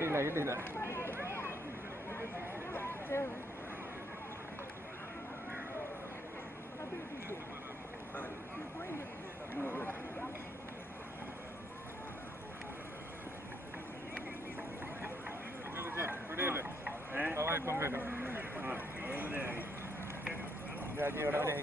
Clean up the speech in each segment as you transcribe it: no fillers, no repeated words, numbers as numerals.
കിട്ടിയില്ല. രാജി എവിടെ വരെ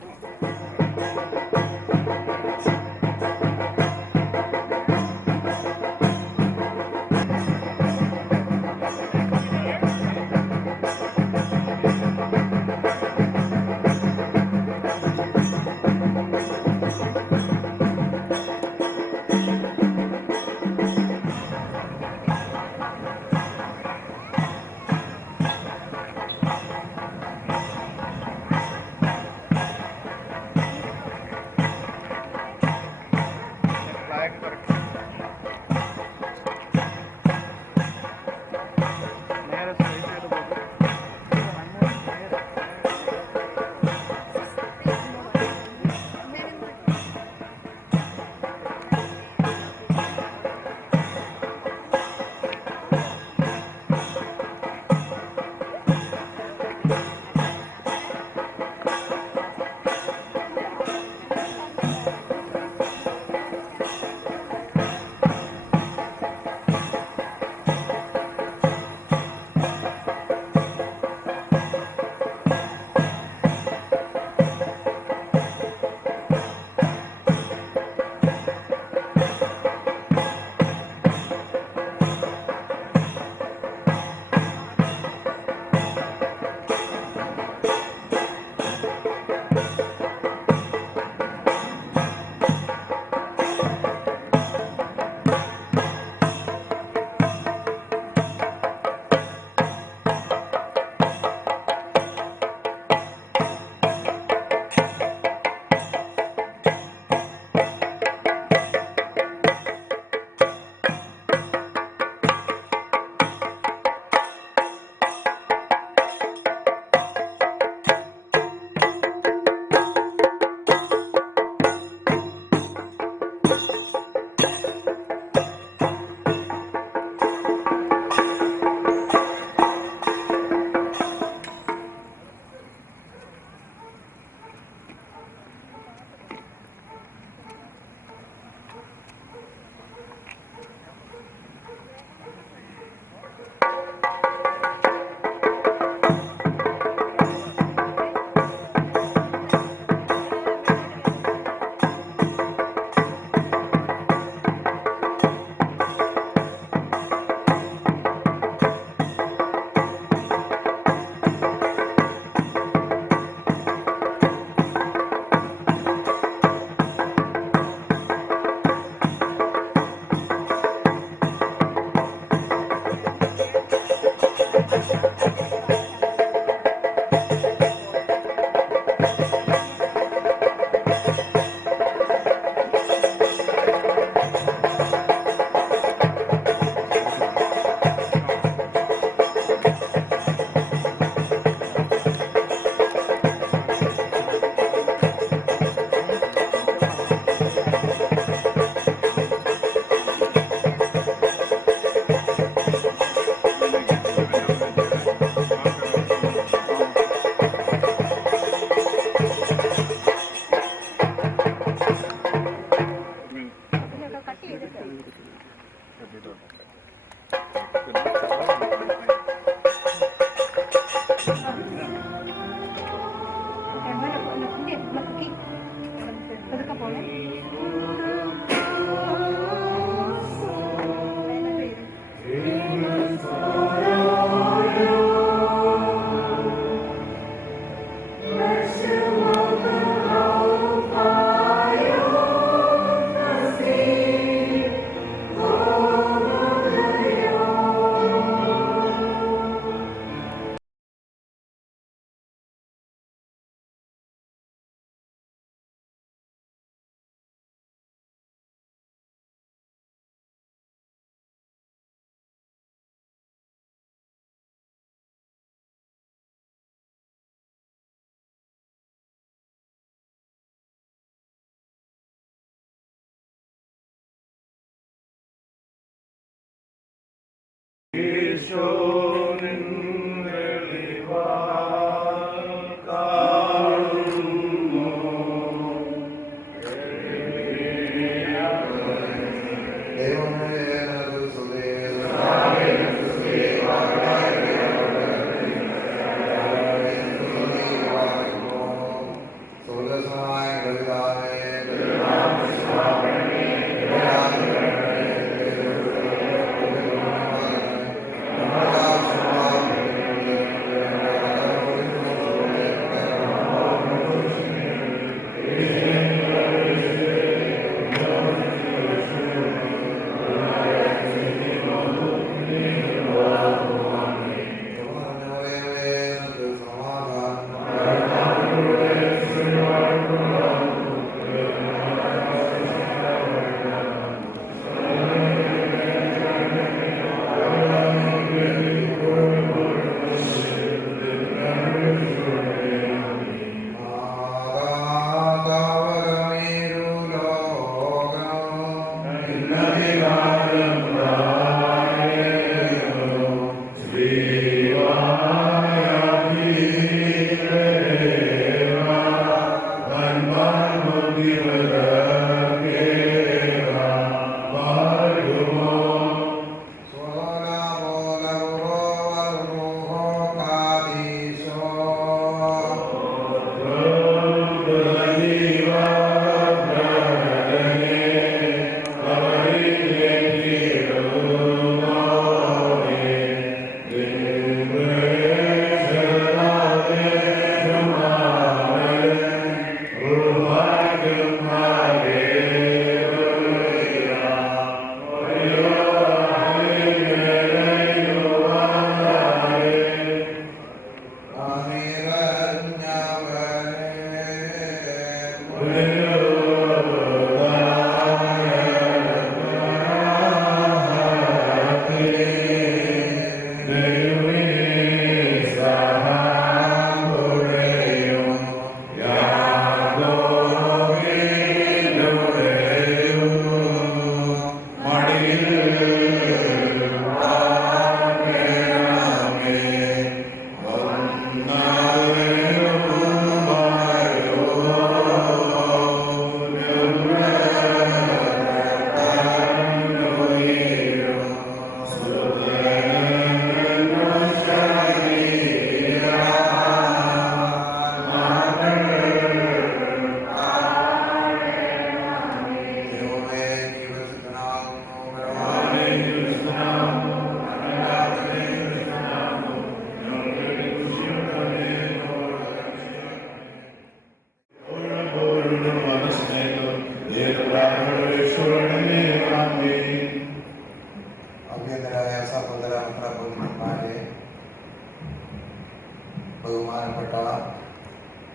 ബഹുമാനപ്പെട്ട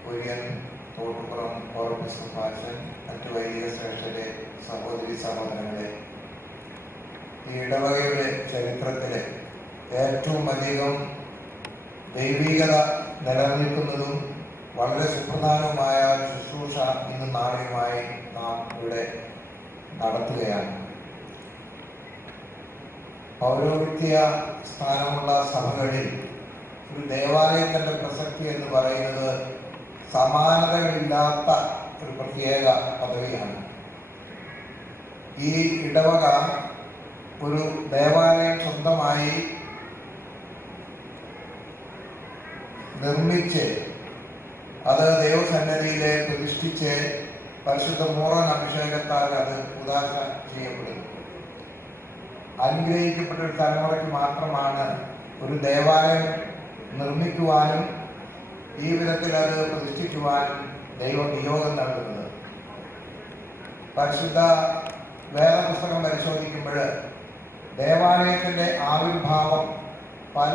കുര്യൻ തോട്ടുപുറം ഓർപ്പിസ് പാച്ചൻ, മറ്റു വൈദിക ശ്രേഷ്ഠരെ, സഹോദരി സഹോദരങ്ങളെ, ഈ ഇടവകയുടെ ചരിത്രത്തിലെ ഏറ്റവും അധികം ദൈവികത നിലനിൽക്കുന്നതും വളരെ സുപ്രധാനവുമായ ശുശ്രൂഷ ഇന്ന് നാളെയുമായി നാം ഇവിടെ നടത്തുകയാണ്. പൗരോഹിത്യ സ്ഥാനമുള്ള സഭകളിൽ ഒരു ദേവാലയത്തിന്റെ പ്രസക്തി എന്ന് പറയുന്നത് സമാനതകളില്ലാത്ത ഒരു പ്രത്യേക പദവിയാണ്. ഈ ഇടവക ഒരു ദേവാലയം സ്വന്തമായി നിർമ്മിച്ച് അത് ദൈവസന്നിധിയിലെ പ്രതിഷ്ഠിച്ച് പരിശുദ്ധ മൂറൻ അഭിഷേകത്താൽ അത് ഉദാശ ചെയ്യപ്പെടുന്നു. അനുഗ്രഹിക്കപ്പെട്ട ഒരു തലമുറയ്ക്ക് മാത്രമാണ് ഒരു ദേവാലയം നിർമ്മിക്കുവാനും ഈ വിധത്തിൽ അത് പ്രതിഷ്ഠിക്കുവാനും ദൈവം നിയോഗം നൽകുന്നത്. പരിശുദ്ധ വേദപുസ്തകം പരിശോധിക്കുമ്പോൾ ദേവാലയത്തിന്റെ ആവിർഭാവം പല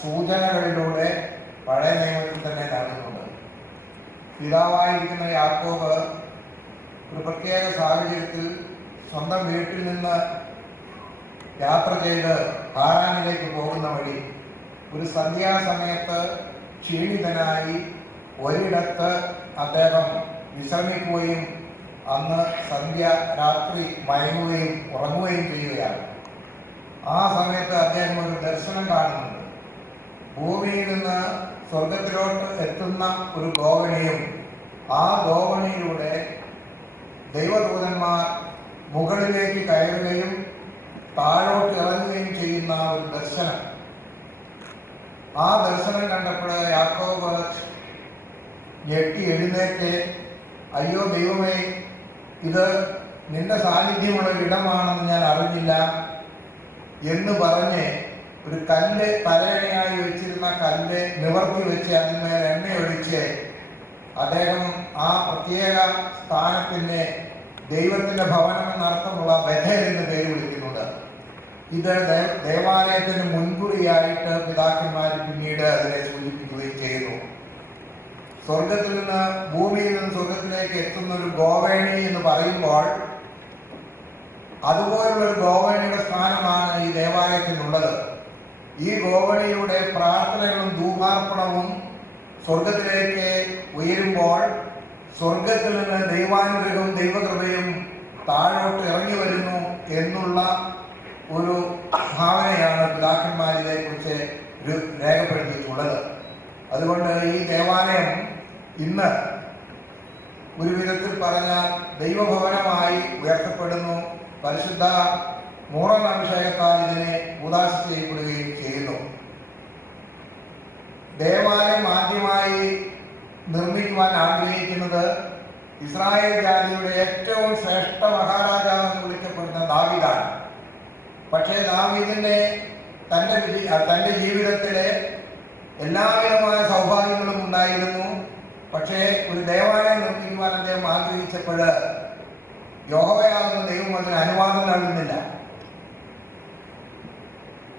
സൂചനകളിലൂടെ പഴയ നിയമത്തിൽ തന്നെ നൽകുന്നുണ്ട്. പിതാവായിരിക്കുന്ന യാക്കോബ് ഒരു പ്രത്യേക സാഹചര്യത്തിൽ സ്വന്തം വീട്ടിൽ നിന്ന് യാത്ര ചെയ്ത് ഹാരാനിലേക്ക് പോകുന്ന വഴി ഒരു സന്ധ്യാസമയത്ത് ക്ഷീണിതനായി ഒരിടത്ത് അദ്ദേഹം വിശ്രമിക്കുകയും അന്ന് രാത്രി മയങ്ങുകയും ഉറങ്ങുകയും ചെയ്യുകയാണ്. ആ സമയത്ത് അദ്ദേഹം ഒരു ദർശനം കാണുന്നുണ്ട്. ഭൂമിയിൽ നിന്ന് സ്വർഗത്തിലോട്ട് എത്തുന്ന ഒരു ഗോവണിയും ആ ഗോവണിയിലൂടെ ദൈവദൂതന്മാർ മുകളിലേക്ക് കയറുകയും താഴോട്ട് ഇറങ്ങുകയും ചെയ്യുന്ന ഒരു ദർശനം. ആ ദർശനം കണ്ടപ്പോൾ യാക്കോബ് ഞെട്ടി എഴുന്നേറ്റ്, അയ്യോ ദൈവമേ, ഇത് നിന്റെ സാന്നിധ്യമുള്ള ഇടമാണെന്ന് ഞാൻ അറിഞ്ഞില്ല എന്ന് പറഞ്ഞ് ഒരു കല്ല്, തലയണയായി വെച്ചിരുന്ന കല്ല് നിവർത്തി വെച്ച് അതിന്മേൽ എണ്ണയൊഴിച്ച് അദ്ദേഹം ആ പ്രത്യേക സ്ഥാനത്തിന് ദൈവത്തിന്റെ ഭവനം എന്നർത്ഥമുള്ള ബഥേൽ എന്ന് പേര് വിളിക്കുന്നുണ്ട്. ഇത് ദേവാലയത്തിന് മുൻകുറിയായിട്ട് പിതാക്കന്മാർ പിന്നീട് അതിനെ സൂചിപ്പിക്കുകയും ചെയ്യുന്നു. സ്വർഗത്തിൽ നിന്ന്, ഭൂമിയിൽ നിന്ന് സ്വർഗത്തിലേക്ക് എത്തുന്ന ഒരു ഗോവേണി എന്ന് പറയുമ്പോൾ അതുപോലുള്ള ഒരു ഗോവേണിയുടെ സ്ഥാനമാണ് ഈ ദേവാലയത്തിനുള്ളത്. ഈ ഗോവണിയുടെ പ്രാർത്ഥനകളും ധൂപാർപ്പണവും സ്വർഗത്തിലേക്ക് ഉയരുമ്പോൾ സ്വർഗത്തിൽ നിന്ന് ദൈവാനുഗ്രഹവും ദൈവകൃപയും താഴോട്ട് ഇറങ്ങി വരുന്നു എന്നുള്ള ഒരു ഭാവനയാണ് പിതാക്കന്മാർ ഇതേക്കുറിച്ച് രേഖപ്പെടുത്തിയിട്ടുള്ളത്. അതുകൊണ്ട് ഈ ദേവാലയം ഇന്ന് ഒരു വിധത്തിൽ പറഞ്ഞാൽ ദൈവഭവനമായി ഉയർത്തപ്പെടുന്നു. പരിശുദ്ധ മൂറൻ അഭിഷേകത്താൽ ഇതിനെ ഉദാശ ചെയ്യപ്പെടുകയും ചെയ്യുന്നു. ദേവാലയം ആദ്യമായി നിർമ്മിക്കുവാൻ ആഗ്രഹിക്കുന്നത് ഇസ്രായേൽ ജാതിയുടെ ഏറ്റവും ശ്രേഷ്ഠ മഹാരാജാവ് എന്ന് വിളിക്കപ്പെടുന്ന ദാവീദാണ്. പക്ഷേ ദാവീദിന്റെ തന്റെ ജീവിതത്തിലെ എല്ലാവിധമായ സൗഭാഗ്യങ്ങളും ഉണ്ടായിരുന്നു. പക്ഷേ ഒരു ദേവാലയം നിർമ്മിക്കുവാൻ അദ്ദേഹം ആഗ്രഹിച്ചപ്പോൾ യഹോവയാകുന്ന ദൈവം അതിന് അനുവാദം നൽകുന്നില്ല.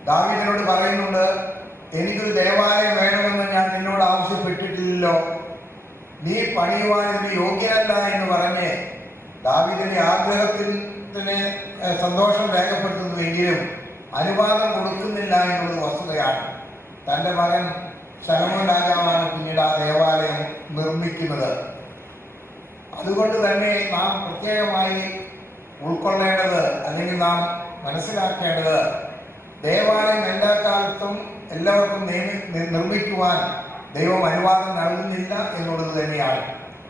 ദാവീദിനോട് പറയുന്നുണ്ട്, എനിക്കൊരു ദേവാലയം വേണമെന്ന് ഞാൻ നിന്നോട് ആവശ്യപ്പെട്ടിട്ടില്ലല്ലോ, നീ പണിയുവാൻ ഇതിന് യോഗ്യനല്ല എന്ന് പറഞ്ഞ് ദാവീദിന്റെ ആഗ്രഹത്തിന് സന്തോഷം രേഖപ്പെടുത്തുന്നുവെങ്കിലും അനുവാദം കൊടുക്കുന്നില്ല എന്നുള്ളത് വസ്തുതയാണ്. തന്റെ മകൻ ശലോമോൻ രാജാവാണ് പിന്നീട് ആ ദേവാലയം നിർമ്മിക്കുന്നത്. അതുകൊണ്ട് തന്നെ നാം പ്രത്യേകമായി ഉൾക്കൊള്ളേണ്ടത്, അല്ലെങ്കിൽ നാം മനസ്സിലാക്കേണ്ടത്, ദേവാലയം എല്ലാ കാലത്തും എല്ലാവർക്കും നിർമ്മിക്കുവാൻ ദൈവം അനുവാദം നൽകുന്നില്ല എന്നുള്ളത് തന്നെയാണ്.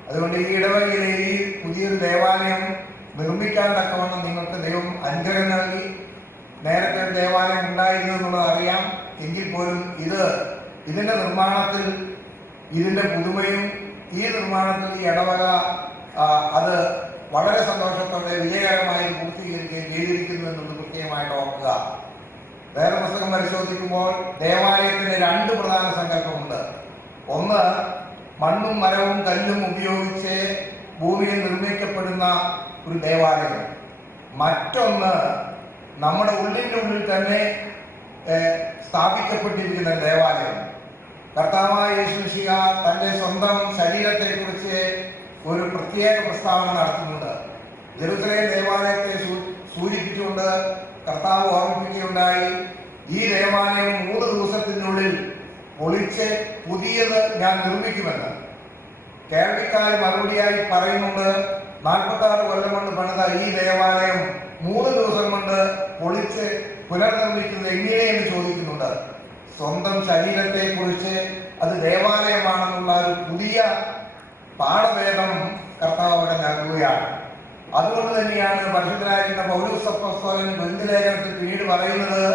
അതുകൊണ്ട് ഈ ഇടവകയിലെ ഈ പുതിയൊരു ദേവാലയം നിർമ്മിക്കാൻ തക്കവണ്ണം നിങ്ങൾക്ക് ദൈവം അനുഗ്രഹം നൽകി. നേരത്തെ ഒരു ദേവാലയം ഉണ്ടായിരുന്നു എന്നുള്ളത് അറിയാം. എങ്കിൽ പോലും ഇതിന്റെ നിർമ്മാണത്തിൽ, ഇതിന്റെ പുതുമയും ഈ നിർമ്മാണത്തിൽ ഈ ഇടവക അത് വളരെ സന്തോഷത്തോടെ വിജയകരമായി പൂർത്തീകരിക്കുകയും ചെയ്തിരിക്കുന്നു എന്നുള്ളത് പ്രത്യേകമായിട്ട് ഓർക്കുക. വേറെ പുസ്തകം പരിശോധിക്കുമ്പോൾ ദേവാലയത്തിന് രണ്ട് പ്രധാന സങ്കല്പമുണ്ട്. ഒന്ന്, മണ്ണും മരവും കല്ലും ഉപയോഗിച്ച് ഭൂമിയിൽ നിർമ്മിക്കപ്പെടുന്ന ഒരു ദേവാലയം. മറ്റൊന്ന്, നമ്മുടെ ഉള്ളിൻ്റെ ഉള്ളിൽ തന്നെ സ്ഥാപിക്കപ്പെട്ടിരിക്കുന്ന ദേവാലയം. കർത്താവായ യേശു മിശിഹ തന്റെ സ്വന്തം ശരീരത്തെക്കുറിച്ച് ഒരു പ്രത്യേക പ്രസ്താവന നടത്തുന്നുണ്ട്. ജെറുസലേം ദേവാലയത്തെ സൂചിപ്പിച്ചുകൊണ്ട് കർത്താവ് ഓർമ്മിപ്പിക്കുകയുണ്ടായി, ഈ ദേവാലയം 3 ദിവസത്തിനുള്ളിൽ പൊളിച്ച് പുതിയത് ഞാൻ നിർമ്മിക്കുമെന്ന്. കേൾവിക്കാർ മറുപടിയായി പറയുന്നുണ്ട്, 46 കൊല്ലം കൊണ്ട് പണിത ഈ ദേവാലയം 3 ദിവസം കൊണ്ട് പൊളിച്ച് പുനർനിർമ്മിക്കുന്നത് എങ്ങനെയെന്ന് ചോദിക്കുന്നുണ്ട്. സ്വന്തം ശരീരത്തെ കുറിച്ച് അത് ദേവാലയമാണെന്നുള്ള ഒരു പുതിയ പാഠഭേദം കർത്താവ് അവിടെ നൽകുകയാണ്. അതുകൊണ്ട് തന്നെയാണ് പരിശുദ്ധനായിരുന്ന പൗലോസ് അപ്പോസ്തലൻ കൊരിന്ത്യലേഖനത്തിൽ പിന്നീട് പറയുന്നത്,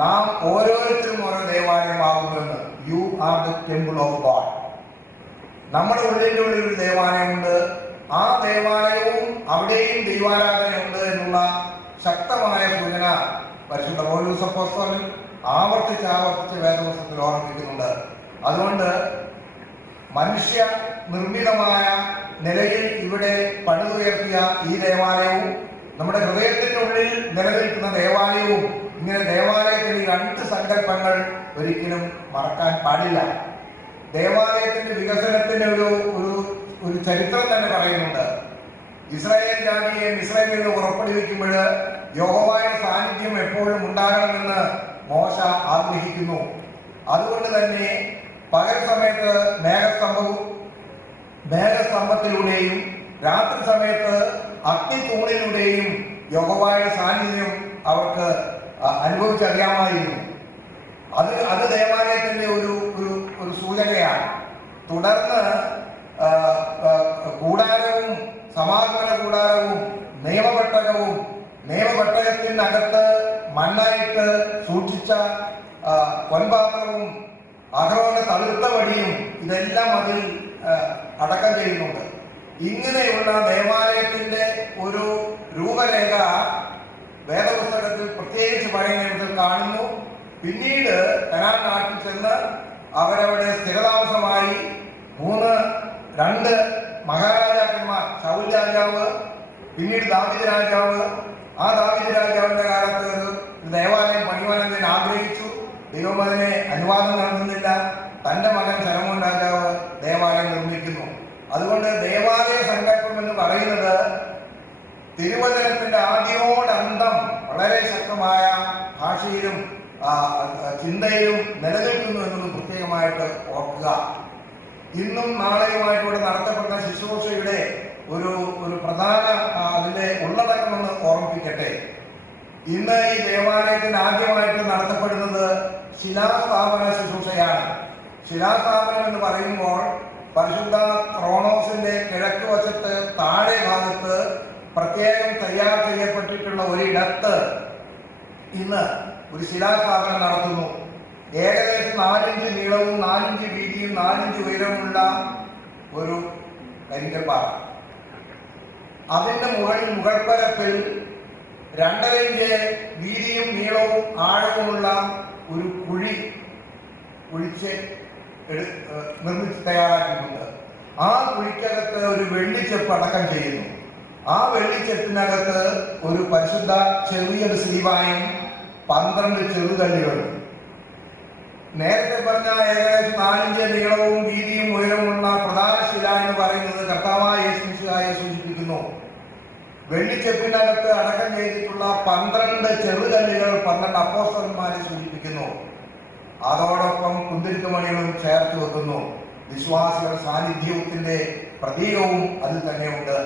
നാം ഓരോരുത്തരും ഓരോ ദേവാലയമാകുമെന്ന്. You are the temple of God. നമ്മുടെ ഉള്ളിൻ്റെ ഉള്ളിൽ ഒരു ദേവാലയമുണ്ട്. ആ ദേവാലയവും അവിടെയും ദൈവാരാധനയുണ്ട് എന്നുള്ള ശക്തമായ സൂചന പരിശുദ്ധ പൗലോസ് അപ്പോസ്തലൻ ആവർത്തിച്ച് വേദപുസ്തകത്തിൽ ഓർമ്മിപ്പിക്കുന്നുണ്ട്. അതുകൊണ്ട് മനുഷ്യ നിർമ്മിതമായ നിലയിൽ ഇവിടെ പണിതുയർത്തിയ ഈ ദേവാലയവും നമ്മുടെ ഹൃദയത്തിന്റെ ഉള്ളിൽ നിലനിൽക്കുന്ന ദേവാലയവും, ഇങ്ങനെ ദേവാലയത്തിന്റെ ഈ 2 സങ്കല്പങ്ങൾ ഒരിക്കലും മറക്കാൻ പാടില്ല. ദേവാലയത്തിന്റെ വികസനത്തിന്റെ ഒരു ചരിത്രം തന്നെ പറയുന്നുണ്ട്. ഇസ്രായേൽ ജാതിയെ ഇസ്രായേലിൽ നിന്ന് പുറപ്പെടു വയ്ക്കുമ്പോൾ യഹോവയുടെ സാന്നിധ്യം എപ്പോഴും ഉണ്ടാകണമെന്ന് മോശ ആഗ്രഹിക്കുന്നു. അതുകൊണ്ട് തന്നെ പകൽ സമയത്ത് മേഘസ്തംഭത്തിലൂടെയും രാത്രി സമയത്ത് അഗ്നിത്തൂണിലൂടെയും യഹോവയുടെ സാന്നിധ്യം അവർക്ക് അനുഭവിച്ചറിയാമായിരുന്നു. അത് ദേവാലയത്തിന്റെ ഒരു ഒരു ഒരു സൂചനയാണ്. തുടർന്ന് കൂടാരവും സമാഗമന കൂടാരവും നിയമപെട്ടകത്തിനകത്ത് മണ്ണായിട്ട് സൂക്ഷിച്ച പൊൻപാത്രവും അഹരോന്റെ തളിർത്ത വടിയും ഇതെല്ലാം അതിൽ അടക്കം ചെയ്യുന്നുണ്ട്. ഇങ്ങനെയുള്ള ദേവാലയത്തിന്റെ ഒരു രൂപരേഖ വേദപുസ്തകത്തിൽ പ്രത്യേകിച്ച് പഴയ നിയമത്തിൽ കാണുന്നു. പിന്നീട് കനാൻ നാട്ടിൽ ചെന്ന് അവരവിടെ സ്ഥിരതാമസമായി 2 മഹാരാജാക്കന്മാർ, ശൗൽ രാജാവ്, പിന്നീട് ദാവീദ് രാജാവ്. ആ ദാവീദ് രാജാവിന്റെ കാലത്ത് ദേവാലയം പണിയുവാൻ ആഗ്രഹിച്ചു. ദൈവം അതിനെ അനുവാദം നൽകുന്നില്ല. തന്റെ മകൻ ശലോമോൻ രാജാവ് ദേവാലയം നിർമ്മിക്കുന്നു. അതുകൊണ്ട് ദേവാലയ സങ്കല്പം എന്ന് പറയുന്നത് തിരുവചനത്തിന്റെ ആദ്യോടന്തം വളരെ ശക്തമായ ഭാഷയിലും ചിന്തയിലും നിലനിൽക്കുന്നു എന്നത് പ്രത്യേകമായിട്ട് ഓർക്കുക. ഇന്നും നാളെയുമായിട്ടൂടെ നടത്തപ്പെടുന്ന ശുശ്രൂഷയുടെ ഒരു പ്രധാന അതിന്റെ ഉള്ളടക്കമെന്ന് ഓർമ്മിപ്പിക്കട്ടെ. ഇന്ന് ഈ ദേവാലയത്തിന് ആദ്യമായിട്ട് നടത്തപ്പെടുന്നത് ശിലാസ്ഥാപന ശുശ്രൂഷയാണ്. ശിലാസ്ഥാപനം എന്ന് പറയുമ്പോൾ പരിശുദ്ധ ക്രോണോസിന്റെ കിഴക്ക് വശത്ത് താഴെ ഭാഗത്ത് പ്രത്യേകം തയ്യാർ ചെയ്യപ്പെട്ടിട്ടുള്ള ഒരിടത്ത് ഇന്ന് ഒരു ശിലാസ്ഥാപനം നടത്തുന്നു. ഏകദേശം 4 ഇഞ്ച് നീളവും 4 ഇഞ്ച് വീതിയും 4 ഇഞ്ച് ഉയരമുള്ള ഒരു കരിങ്കൽ പാറ. അതിന്റെ മുകൾപ്പരപ്പിൽ 2.5 ഇഞ്ച് വീതിയും നീളവും ആഴവുമുള്ള ഒരു കുഴിച്ച് നിർമ്മിച്ച് തയ്യാറാക്കിയിട്ടുണ്ട്. ആ കുഴിക്കകത്ത് ഒരു വെള്ളിച്ചെപ്പ് അടക്കം ചെയ്യുന്നു. ആ വെള്ളിച്ചെപ്പിനകത്ത് ഒരു പരിശുദ്ധ ചെറിയൊരു ശ്രീവായും 12 ചെറുകല്ലുകളും. നേരത്തെ പറഞ്ഞ ഏകദേശം 4 ഇഞ്ച് നീളവും വീതിയും ഉയരമുള്ള പ്രധാന ശില എന്ന് പറയുന്നത് കർത്താവായ യേശു മിശിഹായെ സൂചിപ്പിക്കുന്നു. വെള്ളിച്ചെപ്പിനകത്ത് അടക്കം ചെയ്തിട്ടുള്ള 12 ചെറുകല്ലുകൾ 12 അപ്പോസ്തലന്മാരെ സൂചിപ്പിക്കുന്നു. അതോടൊപ്പം കുന്തിരിക്കമണികളും ചേർത്ത് വെക്കുന്നു. വിശ്വാസികളുടെ സാന്നിധ്യത്തിന്റെ പ്രതീകവും അതിൽ തന്നെയുണ്ട്.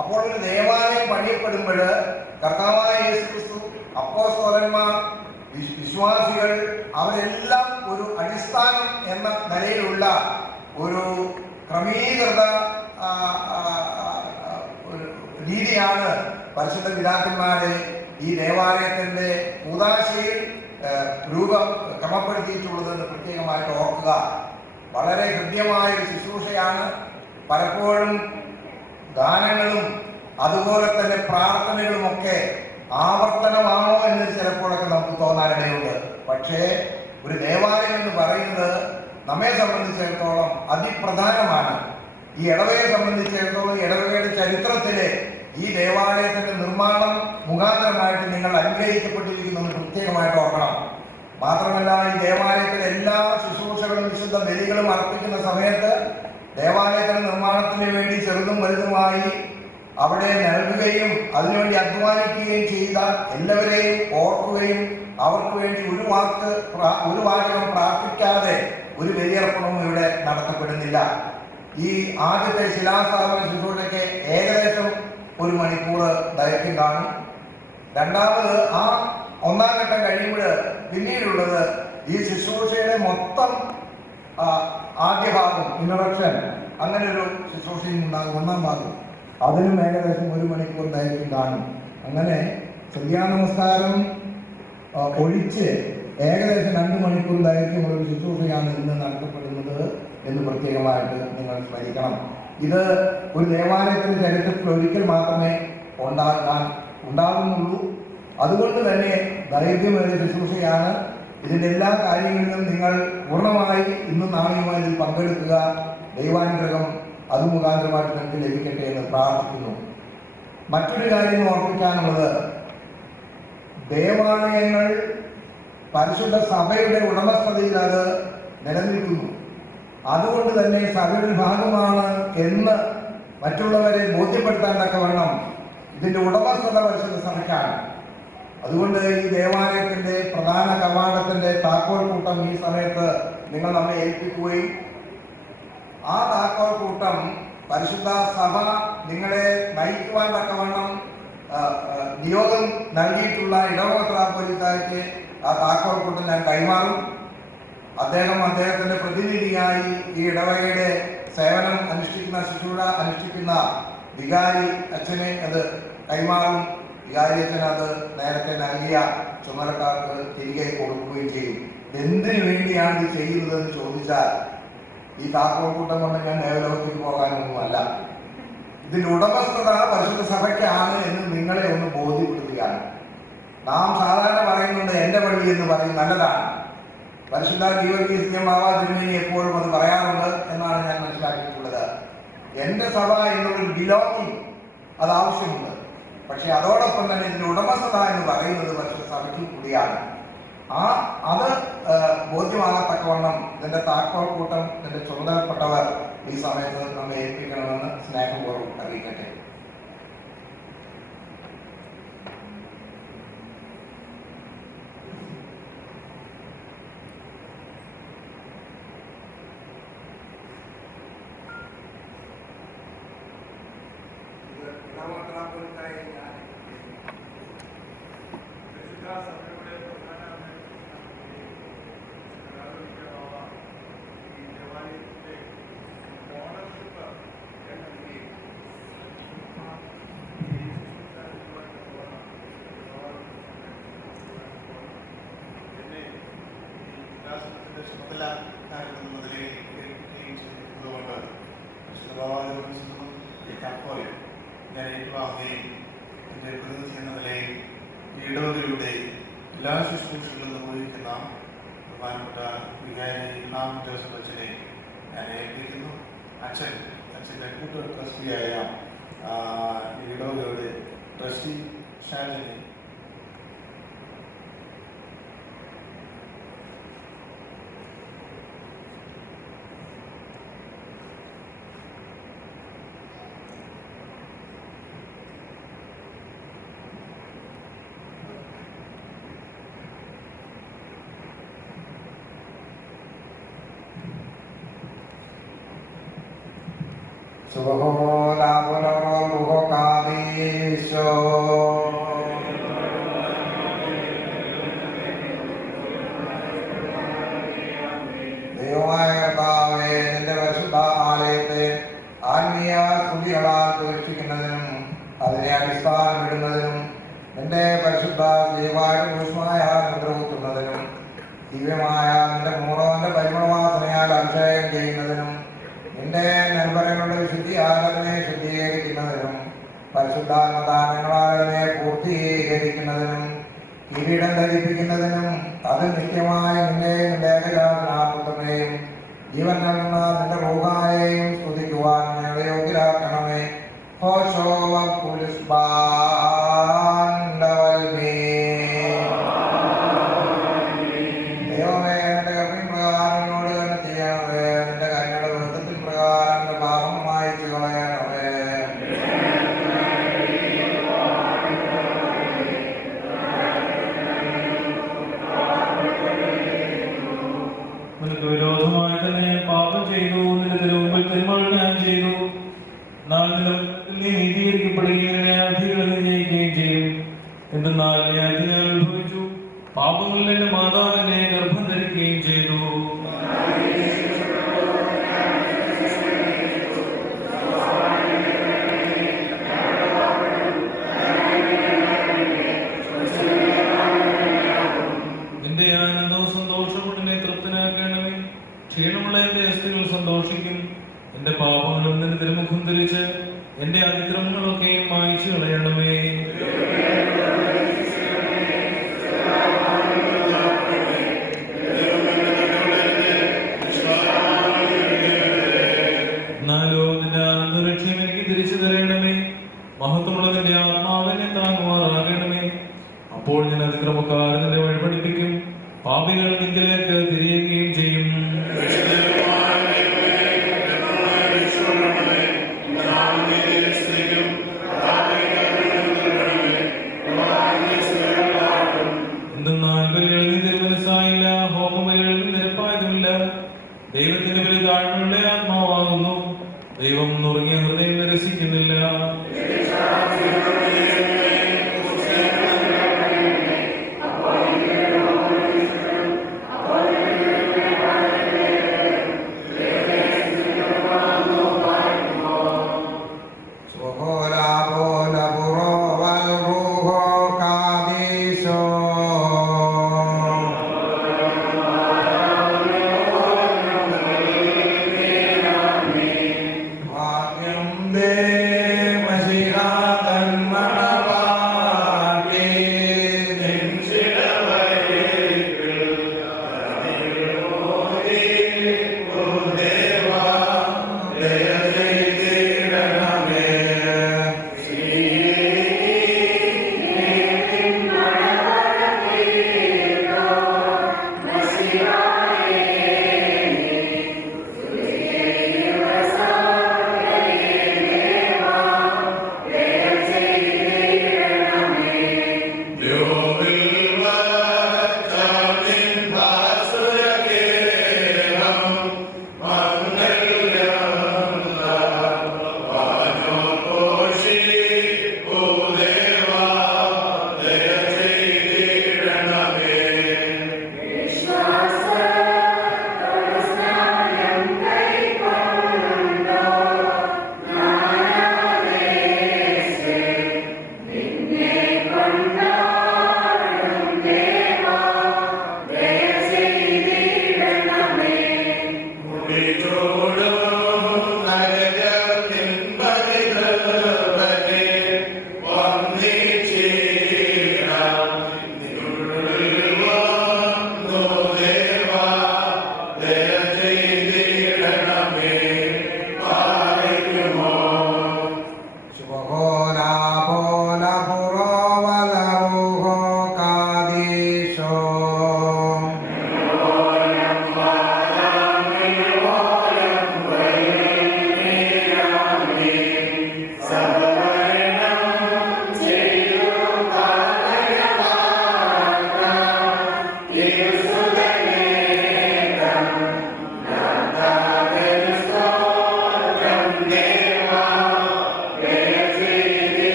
അപ്പോൾ ഒരു ദേവാലയം പണിയപ്പെടുമ്പോൾ കർത്താവായ യേശു ക്രിസ്തു, അപ്പോസ്തലന്മാർ, വിശ്വാസികൾ അവരെല്ലാം ഒരു അടിസ്ഥാനം എന്ന നിലയിലുള്ള ഒരു ക്രമീകൃത രീതിയാണ് പരിശുദ്ധ പിതാക്കന്മാരെ ഈ ദേവാലയത്തിന്റെ കൂദാശയിൽ ക്രമപ്പെടുത്തിയിട്ടുള്ളതെന്ന് പ്രത്യേകമായിട്ട് ഓർക്കുക. വളരെ ഹൃദ്യമായ ഒരു ശുശ്രൂഷയാണ്. പലപ്പോഴും ഗാനങ്ങളും അതുപോലെ തന്നെ പ്രാർത്ഥനകളും ഒക്കെ ആവർത്തനമാണോ എന്ന് ചിലപ്പോഴൊക്കെ നമുക്ക് തോന്നാനിടയുണ്ട്. പക്ഷേ ഒരു ദേവാലയം എന്ന് പറയുന്നത് നമ്മെ സംബന്ധിച്ചിടത്തോളം അതിപ്രധാനമാണ്. ഈ ഇടവകയെ സംബന്ധിച്ചിടത്തോളം ഇടവകയുടെ ചരിത്രത്തിലെ ഈ ദേവാലയത്തിന്റെ നിർമ്മാണം മുഖാന്തരമായിട്ട് നിങ്ങൾ അനുഗ്രഹിക്കപ്പെട്ടിരിക്കുന്നത് പ്രത്യേകമായിട്ട് ഓർക്കണം. മാത്രമല്ല, ഈ ദേവാലയത്തിലെ എല്ലാ ശുശ്രൂഷകളും വിശുദ്ധ ബലികളും അർപ്പിക്കുന്ന സമയത്ത് ദേവാലയത്തിന്റെ നിർമ്മാണത്തിന് വേണ്ടി ചെറുതും വലുതുമായി അവിടെ നൽകുകയും അതിനുവേണ്ടി അധ്വാനിക്കുകയും ചെയ്ത എല്ലാവരെയും ഓർക്കുകയും അവർക്ക് വേണ്ടി ഒരു വാചകം പ്രാർത്ഥിക്കാതെ ഒരു ബലിയർപ്പണവും ഇവിടെ നടത്തപ്പെടുന്നില്ല. ഈ ആദ്യത്തെ ശിലാസ്ഥാപന ശുശ്രൂഷയ്ക്ക് ഏകദേശം 1 മണിക്കൂർ ദൈർഘ്യം കാണും. രണ്ടാമത് ആ 1ാം ഘട്ടം കഴിയുമ്പോൾ പിന്നീടുള്ളത് ഈ ശുശ്രൂഷയുടെ മൊത്തം ആദ്യ ഭാഗം, ഇൻട്രൊഡക്ഷൻ, അങ്ങനെ ഒരു ശുശ്രൂഷയും ഉണ്ടാകും. 1ാം ഭാഗം അതിനും ഏകദേശം 1 മണിക്കൂർ ദൈർഘ്യം കാണും. അങ്ങനെ സന്ധ്യാനമസ്കാരം ഒഴിച്ച് ഏകദേശം 2 മണിക്കൂർ ദൈർഘ്യമുള്ള ഒരു ശുശ്രൂഷയാണ് ഇന്ന് നടത്തപ്പെടുന്നത് എന്ന് പ്രത്യേകമായിട്ട് നിങ്ങൾ സ്മരിക്കണം. ഇത് ഒരു ദേവാലയത്തിന്റെ ചരിത്രത്തിൽ ഒരിക്കൽ മാത്രമേ ഉണ്ടാകുന്നുള്ളൂ. അതുകൊണ്ട് തന്നെ ദൈർഘ്യമേറിയ ശുശ്രൂഷയാണ്. ഇതിന്റെ എല്ലാ കാര്യങ്ങളിലും നിങ്ങൾ പൂർണ്ണമായി ഇന്നും നാളെയുമായി ഇതിൽ പങ്കെടുക്കുക. ദൈവാനുഗ്രഹം അത് മുഖാന്തരമായിട്ട് നിങ്ങൾക്ക് ലഭിക്കട്ടെ എന്ന് പ്രാർത്ഥിക്കുന്നു. മറ്റൊരു കാര്യം ഓർമ്മിക്കാനുള്ളത്, ദേവാലയങ്ങൾ പരിശുദ്ധ സഭയുടെ ഉടമസ്ഥതയിൽ അത് നിലനിൽക്കുന്നു. അതുകൊണ്ട് തന്നെ സഭയുടെ ഭാഗമാണ് എന്ന് മറ്റുള്ളവരെ ബോധ്യപ്പെടുത്താൻ തക്കവണ്ണം ഇതിന്റെ ഉടമസ്ഥത പരിശുദ്ധ സഭയ്ക്കാണ്. അതുകൊണ്ട് ഈ ദേവാലയത്തിന്റെ പ്രധാന കവാടത്തിന്റെ താക്കോൽ കൂട്ടം ഈ സമയത്ത് നിങ്ങൾ നമ്മെ ഏൽപ്പിക്കുകയും ആ താക്കോൽ കൂട്ടം പരിശുദ്ധ സഭ നിങ്ങളെ നയിക്കുവാൻ തക്കവണ്ണം നിയോഗം നൽകിയിട്ടുള്ള ഇടവമെത്രാപ്പൊലീത്തായ്ക്ക് ആ താക്കോൽക്കൂട്ടം ഞാൻ കൈമാറും. അദ്ദേഹത്തിന്റെ പ്രതിനിധിയായി ഈ ഇടവകയുടെ സേവനം അനുഷ്ഠിക്കുന്ന, ശുശ്രൂഷ അനുഷ്ഠിക്കുന്ന വികാരി അച്ഛനെ അത് കൈമാറും. വികാരി അച്ഛൻ അത് നേരത്തെ നൽകിയ ചുമതലക്കാർക്ക് തിരികെ കൊടുക്കുകയും ചെയ്യും. എന്തിനു വേണ്ടിയാണ് ഇത് ചെയ്യുന്നതെന്ന് ചോദിച്ചാൽ, ഈ താക്കോൽക്കൂട്ടം കൊണ്ട് ഞാൻ ദേവലോകത്തേക്ക് പോകാനൊന്നുമല്ല. ഇതിന്റെ ഉടമസ്ഥത പരിശുദ്ധ സഭയ്ക്കാണ് എന്ന് നിങ്ങളെ ഒന്ന് ബോധ്യപ്പെടുത്തുകയാണ്. നാം സാധാരണ പറയുന്നുണ്ട് എന്റെ പള്ളി എന്ന് പറയും, നല്ലതാണ്. പരിശുദ്ധ ഗീവർഗീസ് ബാബ തിരുമേനി എപ്പോഴും അത് പറയാറുണ്ട് എന്നാണ് ഞാൻ മനസ്സിലാക്കിയിട്ടുള്ളത്. എന്റെ സഭ എന്നുള്ളൊരു ബിലോങ്ങിങ് അത് ആവശ്യമുണ്ട്. പക്ഷെ അതോടൊപ്പം തന്നെ ഇതിന്റെ ഉടമസ്ഥത എന്ന് പറയുന്നത് പരിശുദ്ധ സഭയ്ക്ക് കൂടിയാണ്. അത് ബോധ്യമാകത്തക്കവണ്ണം ഇതിന്റെ താക്കോൽക്കൂട്ടം, ഇതിന്റെ ചുമതലപ്പെട്ടവർ ഈ സമയത്ത് നമ്മെ ഏൽപ്പിക്കണമെന്ന് സ്നേഹപൂർവ്വം അറിയിക്കട്ടെ. ഞാൻ ഏറ്റുവാങ്ങുകയും എൻ്റെ പ്രതിനിധി എന്ന നിലയിൽ ഈ ഇടവകയുടെ എല്ലാ ശുശ്രൂഷകളും നിർവഹിക്കുന്ന പ്രധാനപ്പെട്ട വികാരി ജോസഫ് അച്ഛനെ ഞാൻ ഏൽപ്പിക്കുന്നു. അച്ഛൻ്റെ കൂട്ട ട്രസ്റ്റിയായ ഈ ഇടവകയുടെ ട്രസ്റ്റി ഷാജിനെ ദൈവമായ കർത്താവേ, നിന്റെ പരിശുദ്ധ ആലയത്തെ ആത്മീയ സ്തുതികളാൽ പ്രതിഷ്ഠിക്കുന്നതിനും അതിനെ അടിസ്ഥാനമിടുന്നതിനും നിന്റെ പരിശുദ്ധ ദൈവായ മുദ്രകുത്തുന്നതിനും ദിവ്യമായ നിന്റെ മൂറോന്റെ പരിമളവാസനയാൽ അഭിഷേകം ചെയ്യുന്നതിനും നിന്റെ നിർഭരങ്ങളുടെ വിശുദ്ധിയാൽ അതിനെ ശുദ്ധീകരിക്കുന്നതിനും പരിശുദ്ധാത്മദാനങ്ങളാൽ അതിനെ പൂർത്തീകരിക്കുന്നതിനും കിരീടം ധരിപ്പിക്കുന്നതിനും അത് നിത്യമായ നിന്റെ ഏകജാതനാമത്വത്തെയും ജീവൻ നൽകുന്ന നിന്റെ റൂഹായെയും സ്തുതിക്കുവാൻ ഞങ്ങളെ യോഗ്യരാക്കണമേ. ദൈവമേ, എന്റെ കർമ്മ പ്രകാരനോട് തന്നെ ചെയ്യണമേ. നിന്റെ കരുണയുടെ വൃത്തത്തിൽ പ്രകാരം എന്റെ പാപം മായിച്ചു കളയണമേ. നിനക്ക് വിരോധമായി തന്നെ പാപം ചെയ്തു, നിന്റെ തിരുമുമ്പിൽ തിന്മകൾ ഞാൻ ചെയ്തു. എന്നാൽ നീ നീതീകരിക്കപ്പെടുകയും ന്യായാധികളെ ജയിക്കുകയും ചെയ്യും. എന്തെന്നാൽ ന്യായാധികൾ അനുഭവിച്ചു, പാപങ്ങളിൽ എന്റെ മാതാവിനെ ഗർഭം ധരിക്കുകയും ചെയ്തു. എന്റെ ആനന്ദവും സന്തോഷം കൊണ്ട് എന്നെ തൃപ്തനാക്കണമേ. ക്ഷീണമുള്ള എന്റെ അസ്ഥികൾ സന്തോഷിക്കും. എന്റെ പാപങ്ങളും നിന്റെ തിരുമുഖം ധരിച്ച് എന്റെ അതിക്രമങ്ങളൊക്കെയും മായ്ച്ചു കളയണമേ. എന്നാലോ നിന്റെ ആനന്ദരക്ഷയും എനിക്ക് തിരിച്ചു തരണമേ. മഹത്വമുള്ള നിന്റെ ആത്മാവിനെ താങ്ങുമാറാകണമേ. അപ്പോൾ ഞാൻ അതിക്രമക്കാരൻ നിന്റെ വഴി പഠിപ്പിക്കും, പാപികൾ നിങ്കിലേക്ക് തിരിയുകയും ചെയ്യും. എന്തെന്നാൽ ബലികളിൽ നീ തിരുമനസ്സായില്ല, ഹോമബലികളിൽ നീ നിരപ്പായതുമില്ല. ദൈവത്തിന്റെ ബലി താഴ്മയുള്ള ആത്മാവാകുന്നു. ദൈവം നുറുങ്ങിയ ഹൃദയം നിരസിക്കുന്നില്ല.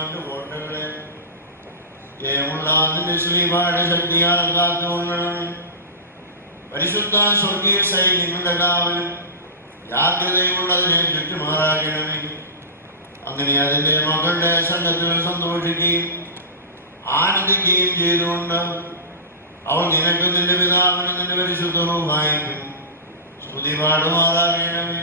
ശലോമോന്റെ കോട്ടകളെ ജയമുള്ള നിന്റെ ശ്രീപാട് ശക്തിയാൽ കാത്തുകൊള്ളണമേ. പരിശുദ്ധ സ്വർഗീയ സൈന്യങ്ങളുടെ കാവലും ജാഗ്രതയുള്ളതിനെ ചുറ്റുമാറാകണമേ. അങ്ങനെ അതിന്റെ മകളുടെ സംഘത്തിൽ സന്തോഷിക്കുകയും ആനന്ദിക്കുകയും ചെയ്തുകൊണ്ട് അവൾ നിനക്കും നിന്റെ പിതാവിനും നിന്റെ പരിശുദ്ധവുമായിരിക്കും സ്തുതി പാടുമാറാകണമേ.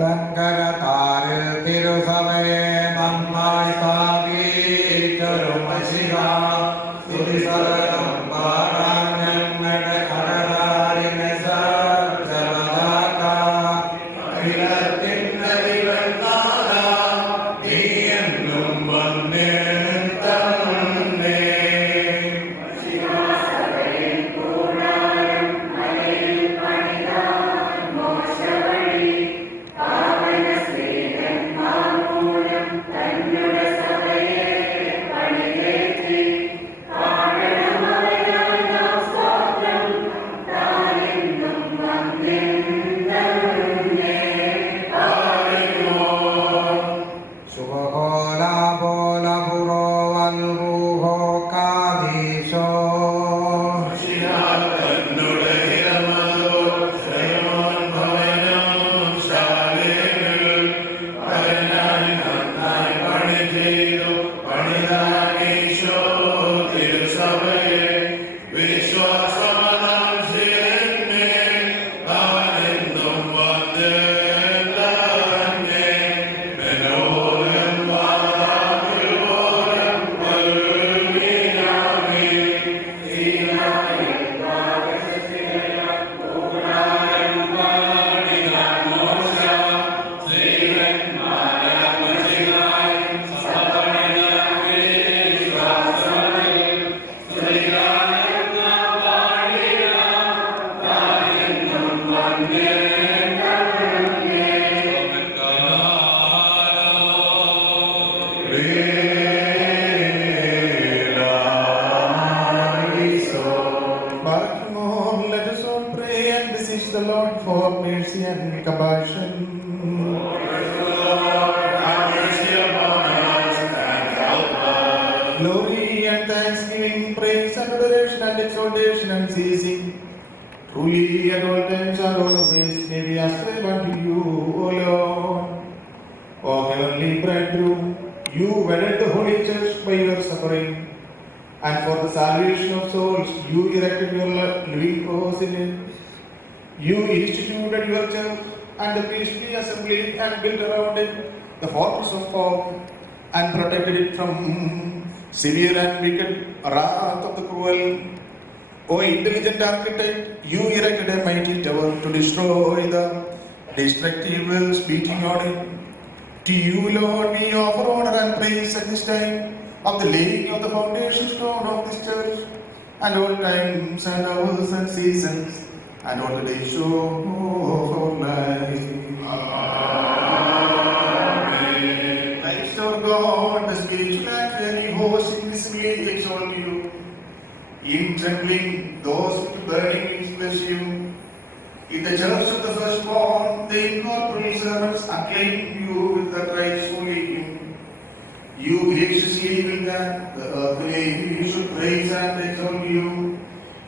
തങ്കരതാരിൽ തിരുസഭയെ നന്നായി സ്ഥാപിച്ചൊരു മശിഹ സ്തുതിസകലം പാടാൻ ഞങ്ങളുടെ കടലാരിനെ സജ്ജലതാക്കാം. അഖിലത്തിന്റെ ദിവനാഥ, നീ എന്നും വന്ദേൻ തന്നെ. Let us all pray and beseech the Lord for mercy and compassion. Glory and thanksgiving, praise and adoration and exaltation unceasing. Truly at all times and always may we ascribe unto you, O Lord. O heavenly bridegroom, you wedded the Holy Church by your suffering, and for the salvation of souls, you erected your living cross in it. You instituted your church and the priestly assembly and built around it the fortress of hope and protected it from severe and wicked wrath of the cruel. O intelligent architect, you erected a mighty tower to destroy the destructive wills beating on it. To you, Lord, we offer honor and praise at this time of the laying of the foundation stone of this church, and all times and hours and seasons, and all the days of our life. Amen. Thanks to God, the spiritual and very host invisibly exalt you. In trembling, those with burning wings bless you. In the church of the firstborn, the incorporeal servants acclaim you with the thrice holy hymn. You graciously will that the earthly you should praise and exalt you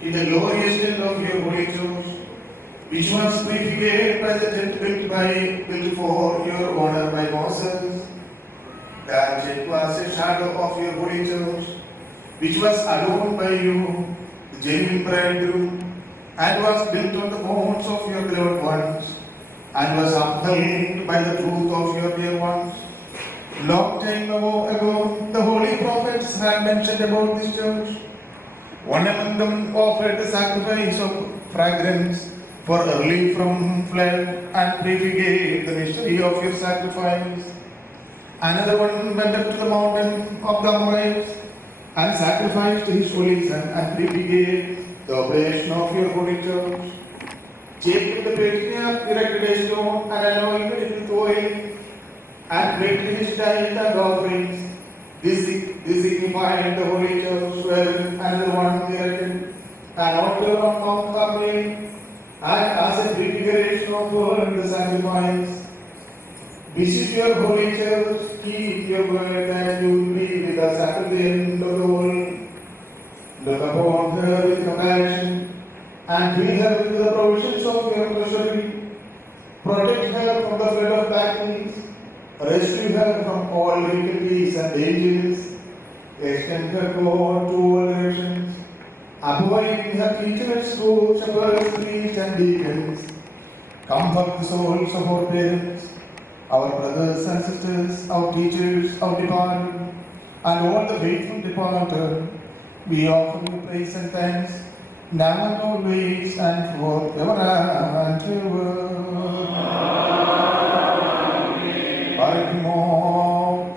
in the glorious tent of your holy church, which was prefigured by the tent built for your honor by Moses. That tent was a shadow of your holy church, which was adorned by you, the genuine bridegroom, and was built on the bones of your beloved ones, and was upheld by the truth of your dear ones. Long time ago, the holy prophets had mentioned about this church. One among them offered the sacrifice of fragrance for early from flood and prefigured the mystery of your sacrifice. Another one went up to the mountain of the Amorites and sacrificed his holy son and prefigured the operation of your holy church. Jacob the patriarch erected a stone and anointed it with oil and created his tithe and offerings. This signified the holy church, where another one erected an altar on Mount Carmel and as a prefiguration of the sacrifice. Visit your holy church, keep your word, and you will be with us at the end of the world. Look upon her with compassion, and feed her with the provisions of your treasury. Protect her from the flood of darkness, rescue her from all difficulties and dangers, extend her God to all nations, appoint her teachers, schools, shepherds, priests, and deacons. Comfort the souls of our parents, our brothers and sisters, our teachers, our departed, and all the faithful departed. We offer you praise and thanks, now and always, and forever and ever.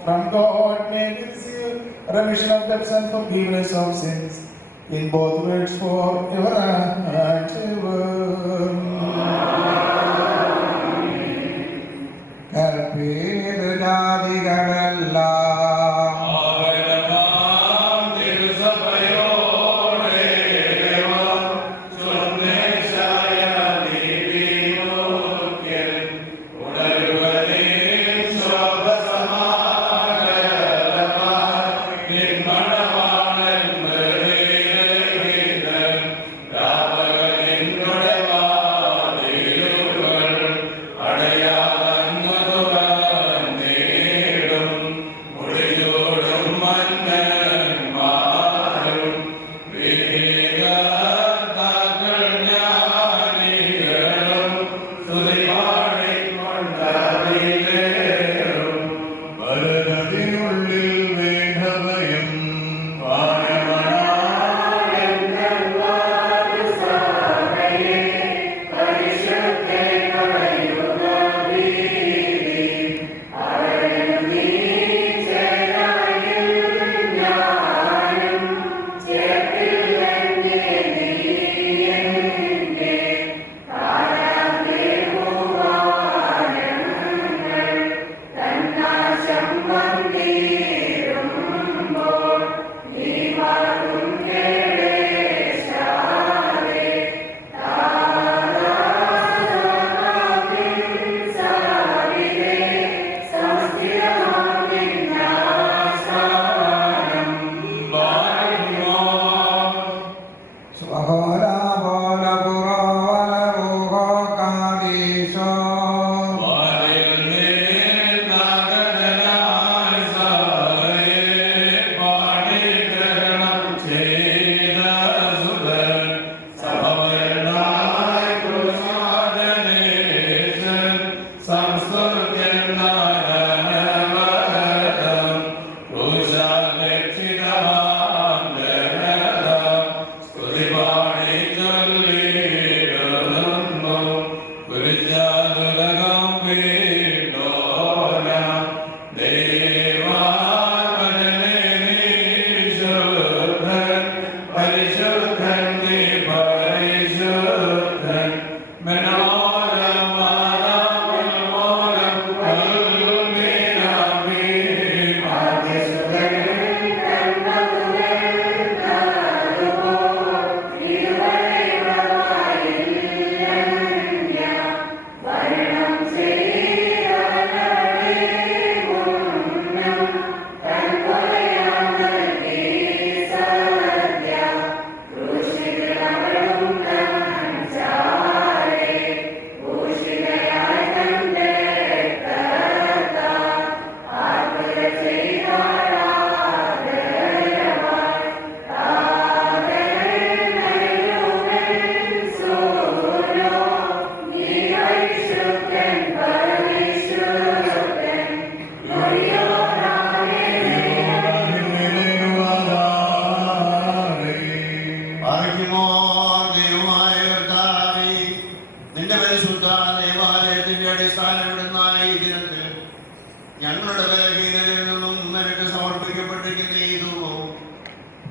From God may we receive remission of debts and forgiveness of sins, in both words forever and ever.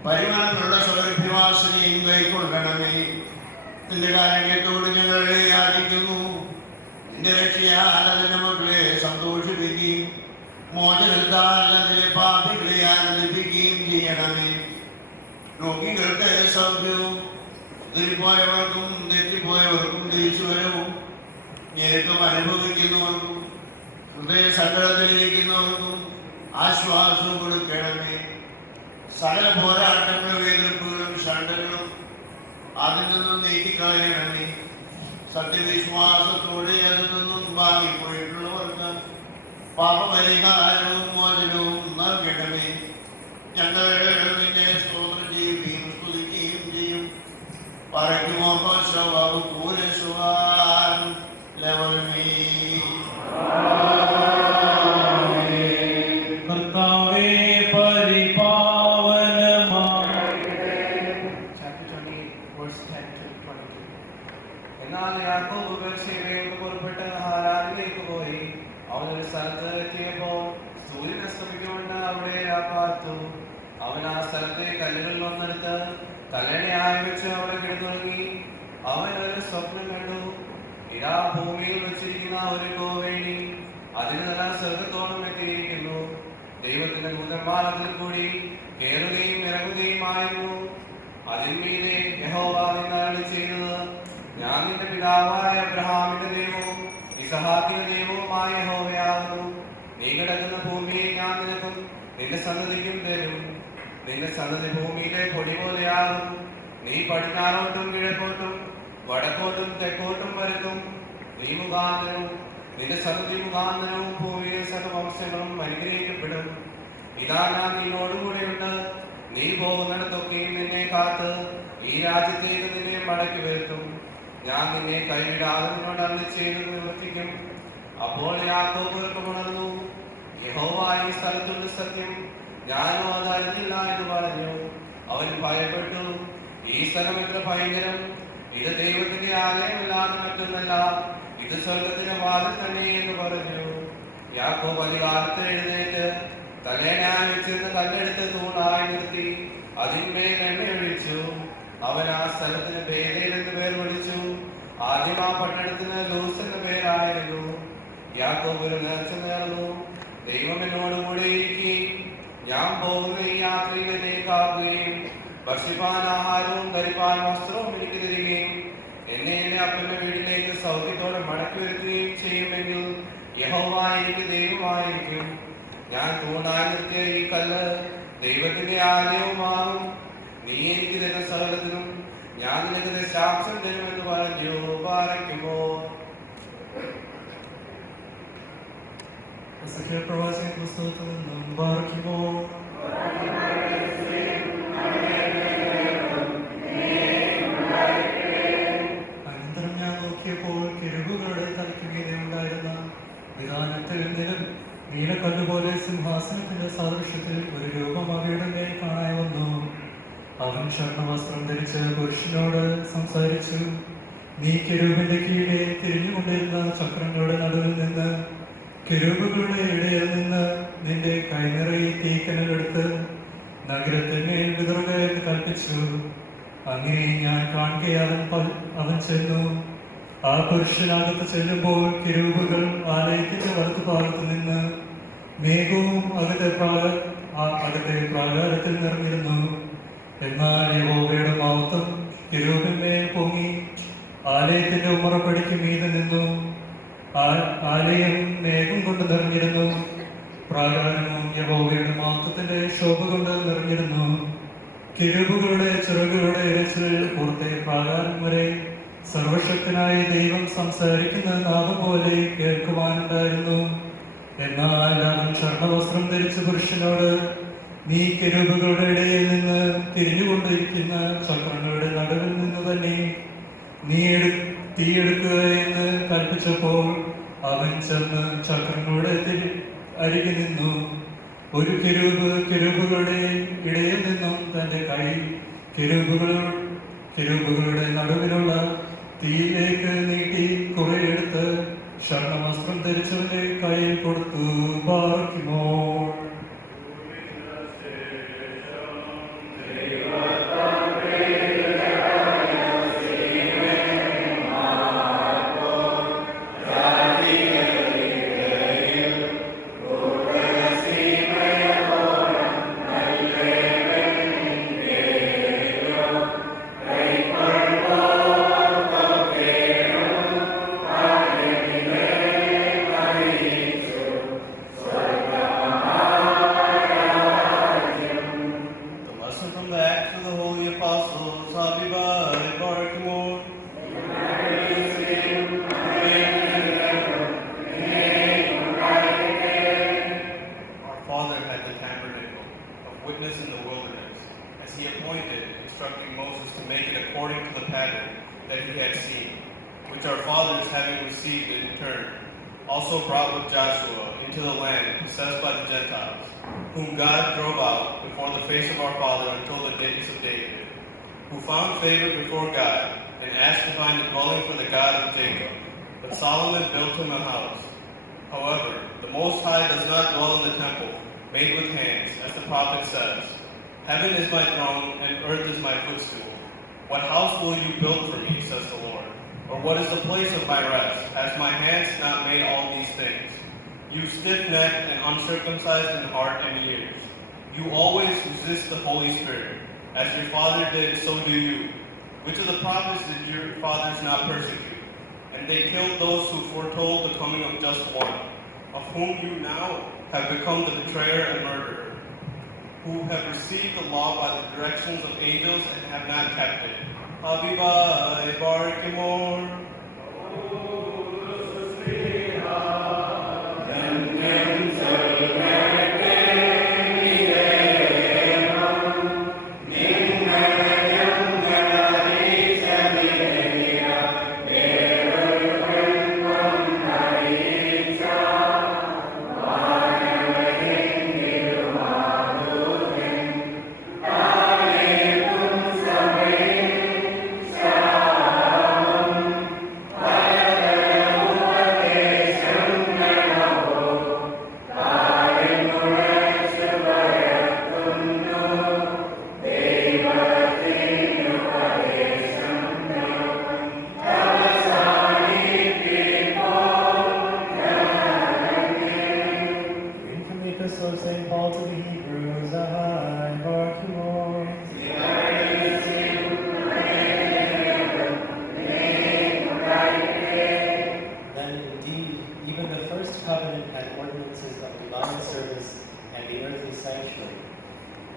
പരിമളങ്ങളുടെ സൗരഭ്യവാസനയും കൈക്കൊള്ളണമേ. നിന്റെ കാരുണ്യത്തോട് ഞങ്ങളെ യാചിക്കുന്നു. നിന്റെ രക്ഷയാൽ അതിന്റെ മക്കളെ സന്തോഷിപ്പിക്കുകയും മോചനത്താൽ അതിലെ പാപികളെ ആനന്ദിപ്പിക്കുകയും ചെയ്യണമേ. രോഗികൾക്ക് സൗഖ്യവും, പോയവർക്കും തെറ്റിപ്പോയവർക്കും തിരിച്ചുവരവും ഞെരുക്കം അനുഭവിക്കുന്നവർക്കും ഹൃദയ സങ്കടത്തിലിരിക്കുന്നവർക്കും ആശ്വാസവും കൊടുക്കണമേ. സകല പോരാട്ടങ്ങളും എതിർപ്പുകളും ശണ്ഡകളും അതിൽ നിന്നും നീക്കിക്കളയണമേ. സത്യവിശ്വാസത്തോടെ അതിൽ നിന്നും വാങ്ങിപ്പോയിട്ടുള്ളവർക്ക് പാപപരിഹാരവും മോചനവും നൽകണമേ. ഞങ്ങൾ നിന്നെ സ്തോത്രം ചെയ്യുകയും സ്തുതിക്കുകയും ചെയ്യും. പറയുമോ കർത്താവേ പരിപാവനമായ എന്നാൽ യാക്കോബ് ബേർശേബയിൽ പുറപ്പെട്ട് ഹാരാനിലേക്ക് പോയി. അവനൊരു സ്ഥലത്ത് എത്തിയപ്പോൾ സൂര്യൻ അസ്തമിക്കൊണ്ട് അവിടെ പാർത്തു. അവൻ ആ സ്ഥലത്തെ കല്ലുകളിൽ ഒന്നെടുത്ത് കല്ലടയായി വെച്ച് അവിടെ കിടന്നുറങ്ങി. അവൻ ഒരു സ്വപ്നം കണ്ടു. ഇതാ ഭൂമിയിൽ വെച്ചിരിക്കുന്ന ഒരു കോവേണി, അതിന് നല്ല സ്വർഗത്തോളം എത്തിയിരിക്കുന്നു. ദൈവത്തിന്റെ ദൂതന്മാർ അതിൽ കൂടി കയറുകയും ഇറങ്ങുകയുമായിരുന്നു. അതിന്മീതെ യഹോവ നിന്നരുളി ചെയ്തത്, ഞാൻ നിന്റെ പിതാവായ അബ്രഹാമിന്റെ ദൈവവും ഇസഹാക്കിന്റെ ദൈവവുമായ യഹോവയാകുന്നു. നീ കിടക്കുന്ന ഭൂമിയെ ഞാൻ നിനക്കും നിന്റെ സന്തതിക്കും തരും. നിന്റെ സന്തതി ഭൂമിയിലെ പൊടി പോലെയാകും. നീ പടിഞ്ഞാറോട്ടും കിഴക്കോട്ടും വടക്കോട്ടും തെക്കോട്ടും പരത്തും. നീ മുഖാന്തരവും നിന്റെ സന്തതി മുഖാന്തരവും ഭൂമിയിലെ സർവവംശങ്ങളും അനുഗ്രഹിക്കപ്പെടും. ഇതാ ഞാൻ നിന്നോടുകൂടെയുണ്ട്. നീ പോകുന്നിടത്തൊക്കെയും നിന്നെ കാത്ത് ഈ രാജ്യത്തേക്ക് നിന്നെ മടക്കി വരുത്തും. ഞാൻ നിന്നെ കൈവിടാതെ നിന്നോട് അരുളി ചെയ്ത് നിവർത്തിക്കും. അപ്പോൾ യാക്കോബ് ഉണർന്നു. യഹോവ ഈ സ്ഥലത്തുണ്ട് സത്യം, ഞാനോ അത് അറിഞ്ഞില്ല എന്ന് പറഞ്ഞു. അവൻ ഭയപ്പെട്ടു. ഈ സ്ഥലം എത്ര ഭയങ്കരം! ഇത് ദൈവത്തിന്റെ ആലയമല്ലാതെ മറ്റൊന്നല്ല, ഇത് സ്വർഗത്തിന്റെ വാതിൽ തന്നെ എന്ന് പറഞ്ഞു. യാക്കോബ് അധികാലത്ത് എഴുന്നേറ്റ് തലേനായി വെച്ചിരുന്ന കല്ലെടുത്ത് തൂണായി നിർത്തി അതിന്മേൽ എണ്ണയൊഴിച്ചു. അവൻ ആ സ്ഥലത്തിന് ബേഥേൽ എന്ന് പേർ വിളിച്ചു. ആദ്യം ആ പട്ടണത്തിന് ലൂസ് എന്ന പേരായിരുന്നു. യാക്കോബ് ഒരു നേർച്ച നേർന്നു. ദൈവം എന്നോടുകൂടെ ഇരിക്കുകയും ഞാൻ പോകുന്ന ഈ യാത്രയിൽ എന്നെ കാക്കുകയും ഭക്ഷിപ്പാൻ ആഹാരവും ധരിപ്പാൻ വസ്ത്രവും എനിക്ക് തരികയും എന്നെ എന്റെ അപ്പന്റെ വീട്ടിലേക്ക് സൗഖ്യത്തോടെ മടക്കി വരുത്തുകയും ചെയ്യുമെങ്കിൽ യഹോവ എനിക്ക് ദൈവമായിരിക്കും. ഞാൻ തൂണായി നിർത്തിയ ഈ കല്ല് ദൈവത്തിന്റെ ആലയവുമാകും. നീ എനിക്ക് തരുന്ന സകലത്തിനും ഞാൻ നിനക്ക് ദശാംശം തരുമെന്ന് പറഞ്ഞു. പാലിക്കുമോ പ്രവാചകൻ പുസ്തകത്തിൽ നിന്നും പാലിക്കുമോ അനന്തരം ഞാൻ നോക്കിയപ്പോൾ കിരുബുകളുടെ തലയ്ക്ക് മീതെ ഉണ്ടായിരുന്ന വിധാനത്തിൽ നീലക്കല്ലുപോലെ സിംഹാസനത്തിന്റെ സാദൃശ്യത്തിൽ ഒരു രൂപം അവയുടെ മേൽ കാണാൻ വന്നു. അവൻ സ്വർണ്ണവസ്ത്രം ധരിച്ച് പുരുഷനോട് സംസാരിച്ചു. നീ കിരൂബിന്റെ കീഴെ തിരിഞ്ഞുകൊണ്ടിരുന്ന ചക്രങ്ങളുടെ നടുവിൽ നിന്ന് കിരൂബുകളുടെ ഇടയിൽ നിന്ന് നിന്റെ കൈനിറയി തീക്കനലെടുത്ത് നഗരത്തിന്മേൽ വിതറുക എന്ന് കൽപ്പിച്ചു. അങ്ങനെ ഞാൻ കാണുകയാൽ അവൻ ചെന്നു. ആ പുരുഷനകത്ത് ചെല്ലുമ്പോൾ കിരൂബുകൾ ആലയത്തിന്റെ വലതു ഭാഗത്ത് നിന്ന് മേഘവും അകത്തെ പ്രാകാരത്തിൽ നിറഞ്ഞിരുന്നു. എന്നാൽ യഹോവയുടെ മഹത്വം കിരൂബിന്മേൽ പൊങ്ങി ആലയത്തിന്റെ ഉമ്മറപ്പടിക്ക് മീതെ നിന്നു. ആലയം മേഘം കൊണ്ട് നിറഞ്ഞിരുന്നു. പ്രാകാരവും യഹോവയുടെ മഹത്വത്തിന്റെ ശോഭ കൊണ്ട് നിറഞ്ഞിരുന്നു. കിരൂബുകളുടെ ചിറകുകളുടെ ഇരച്ചിൽ പുറത്തെ പ്രാകാരം വരെ സർവശക്തനായ ദൈവം സംസാരിക്കുന്ന നാദം പോലെ കേൾക്കുവാനുണ്ടായിരുന്നു. എന്നാൽ അവൻ സ്വർണ്ണവസ്ത്രം ധരിച്ച പുരുഷനോട്, നീ കിരൂബുകളുടെ ഇടയിൽ നിന്ന് തിരിഞ്ഞുകൊണ്ടിരിക്കുന്ന ചക്രങ്ങളുടെ നടുവിൽ നിന്ന് തന്നെ തീയെടുക്കുക എന്ന് കൽപ്പിച്ചപ്പോൾ അവൻ ചെന്ന് ചക്രങ്ങളുടെ അരികെ നിന്നു. ഒരു കിരൂബുകളുടെ ഇടയിൽ നിന്നും തന്റെ കൈ കിരൂബുകളുടെ നടുവിലുള്ള തീയിലേക്ക് നീട്ടി കുറെ എടുത്ത് സ്വർണ്ണവസ്ത്രം ധരിച്ചവന്റെ കയ്യിൽ കൊടുത്തു. പാർക്കുമോ in turn, also brought with Joshua into the land possessed by the Gentiles, whom God drove out before the face of our father until the days of David, who found favor before God and asked to find a dwelling for the God of Jacob. But Solomon built him a house. However, the Most High does not dwell in the temple made with hands, as the prophet says, "Heaven is my throne, and earth is my footstool. What house will you build for me, says the Lord? Or what is the place of my rest? Has my hands not made all these things? You stiff-necked and uncircumcised in heart and ears, you always resist the Holy Spirit. As your father did, so do you. Which of the prophets did your fathers not persecute? And they killed those who foretold the coming of just one, of whom you now have become the betrayer and murderer, who have received the law by the directions of angels and have not kept it. Habibai Barkimor.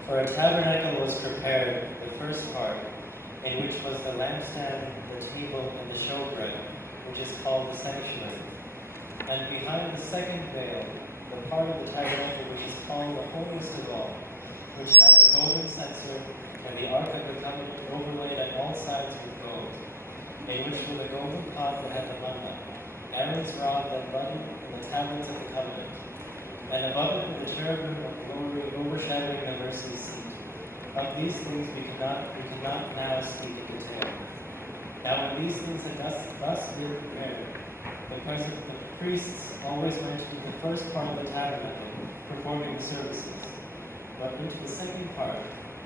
For a tabernacle was prepared, the first part, in which was the lampstand, the table, and the showbread, which is called the sanctuary. And behind the second veil, the part of the tabernacle which is called the holiest of all, which had the golden censer and the ark of the covenant overlaid on all sides with gold, in which were the golden pot that had the manna, Aaron's rod that budded, and the tablets of the covenant. And above it were the cherubim of glory overshadowing the mercy seat. Of these things we cannot now speak in detail. Now when these things had thus been prepared, the priests always went into the first part of the tabernacle, performing the services. But into the second part,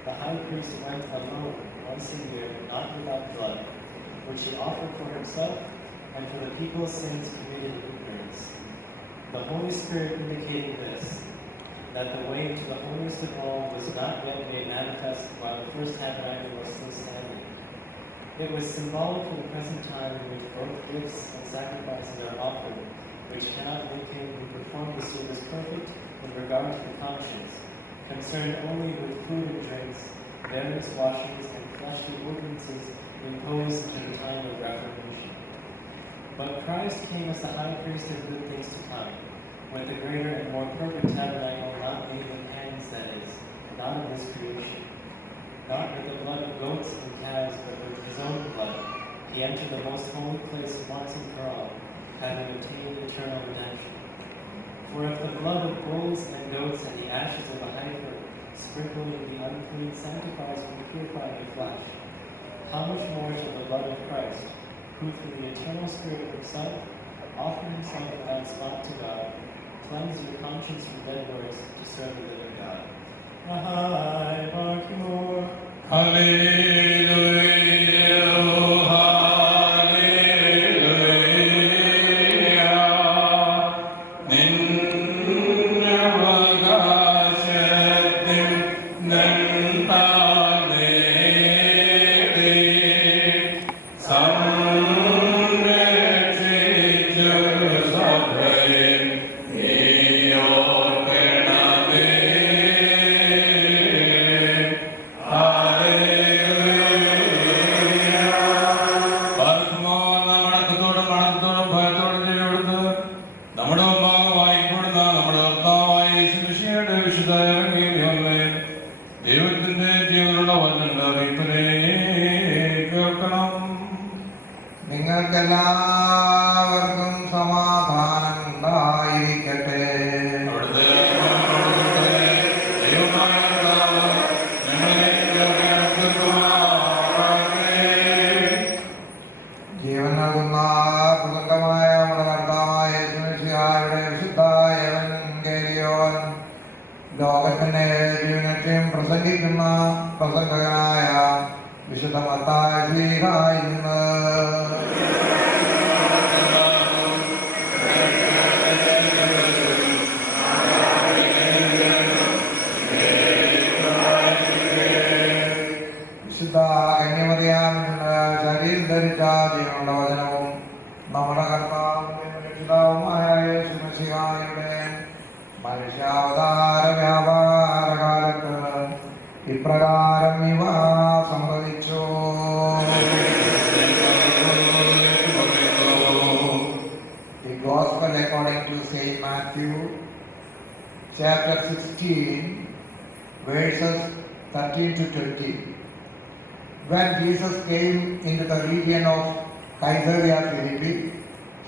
the high priest went alone once a year, not without blood, which he offered for himself and for the people's sins committed in ignorance. The Holy Spirit indicating this, that the way to the holiest of all was not yet made manifest while the first tabernacle was still standing. It was symbolic for the present time in which both gifts and sacrifices are offered, which cannot make him who performed the service perfect in regard to the conscience, concerned only with food and drinks, various washings, and fleshly ordinances imposed until the time of Reformation. But Christ came as the high priest of good things to come, with the greater and more perfect tabernacle not made with hands, that is, not of this creation. Not with the blood of goats and calves, but with his own blood, he entered the most holy place once and for all, having obtained eternal redemption. For if the blood of bulls and goats and the ashes of a heifer sprinkled in the unclean sanctifies and purifying the flesh, how much more shall the blood of Christ, who through the eternal Spirit himself offered himself without spot to God, cleanse your conscience from dead works to serve the living God. Ahai, Barkimor. Hallelujah, hallelujah. നിന്നവകാശത്തിൻ നന്മനേടി സംരക്ഷിച്ചു സഭയെ നീയോർക്കണമേ. Hallelujah. പ്രസംഗിക്കുന്ന പ്രസംഗകനായ വിശുദ്ധ മത്തായി ശ്ലീഹായിൽ നിന്ന്. വിശുദ്ധ കന്യമറിയാമിൽ നിന്ന് ശരീരം ധരിച്ച ജീവനുള്ള വചനവും നമ്മുടെ കർത്താവും രക്ഷിതാവുമായ യേശു മിശിഹായുടെ മനുഷ്യാവതാര വ്യാപാര കാലത്ത് ഇപ്രകാരം ഇവ സംഭവിച്ചു. The Gospel according to Saint Matthew, chapter 16, verses 13 to 20. When Jesus came into the region of Caesarea Philippi,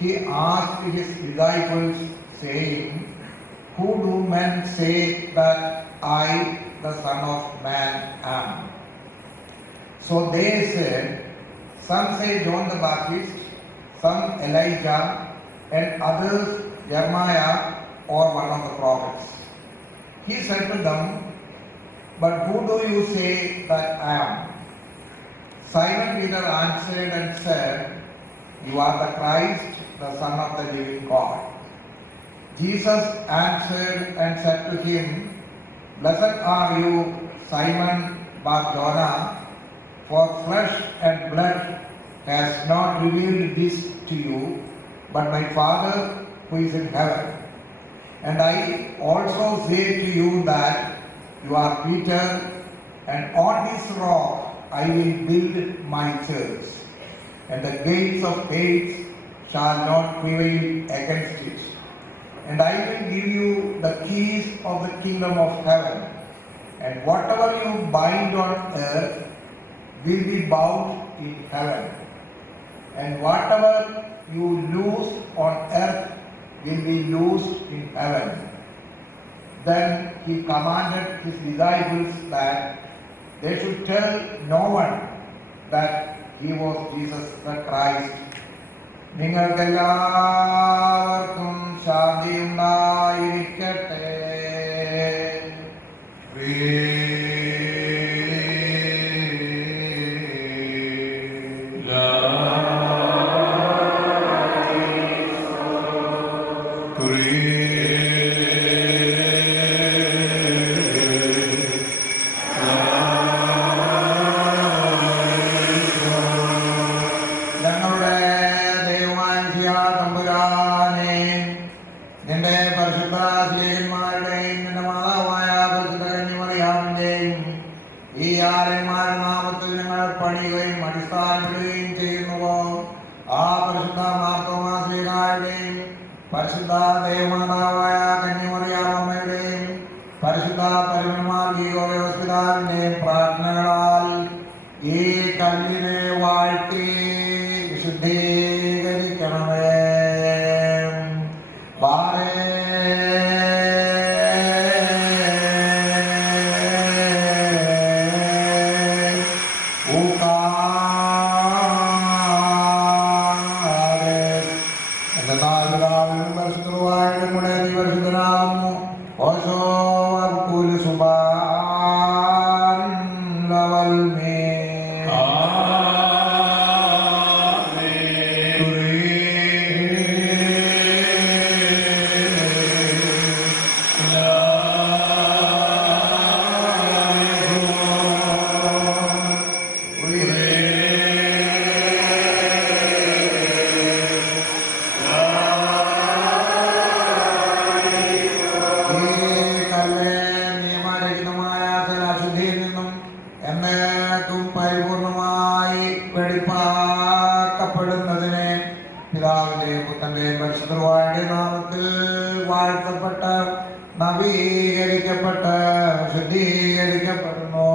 he asked his disciples, saying, "Who do men say that I, the Son of Man, am?" So they said, "Some say John the Baptist, some Elijah, and others Jeremiah or one of the prophets." He said to them, "But who do you say that I am?" Simon Peter answered and said, "You are the Christ, the Son of the living God." Jesus answered and said to him, "Blessed are you, Simon Bar-Jonah, for flesh and blood has not revealed this to you, but my Father who is in heaven. And I also say to you that you are Peter, and on this rock I will build my church, and the gates of Hades shall not prevail against it. And I will give you the keys of the kingdom of heaven, and whatever you bind on earth will be bound in heaven, and whatever you loose on earth will be loosed in heaven." Then he commanded his disciples that they should tell no one that he was Jesus the Christ. നിങ്ങൾക്കെല്ലാവർക്കും ശാന്തി ഉണ്ടായിരിക്കട്ടെ. പ്രാർത്ഥനകളാൽ ഈ കല്ലിനെ വാഴ്ത്തി വിശുദ്ധീകരിക്കണമേ. നവീകരിക്കപ്പെട്ട് ശുദ്ധീകരിക്കപ്പെടുന്നു.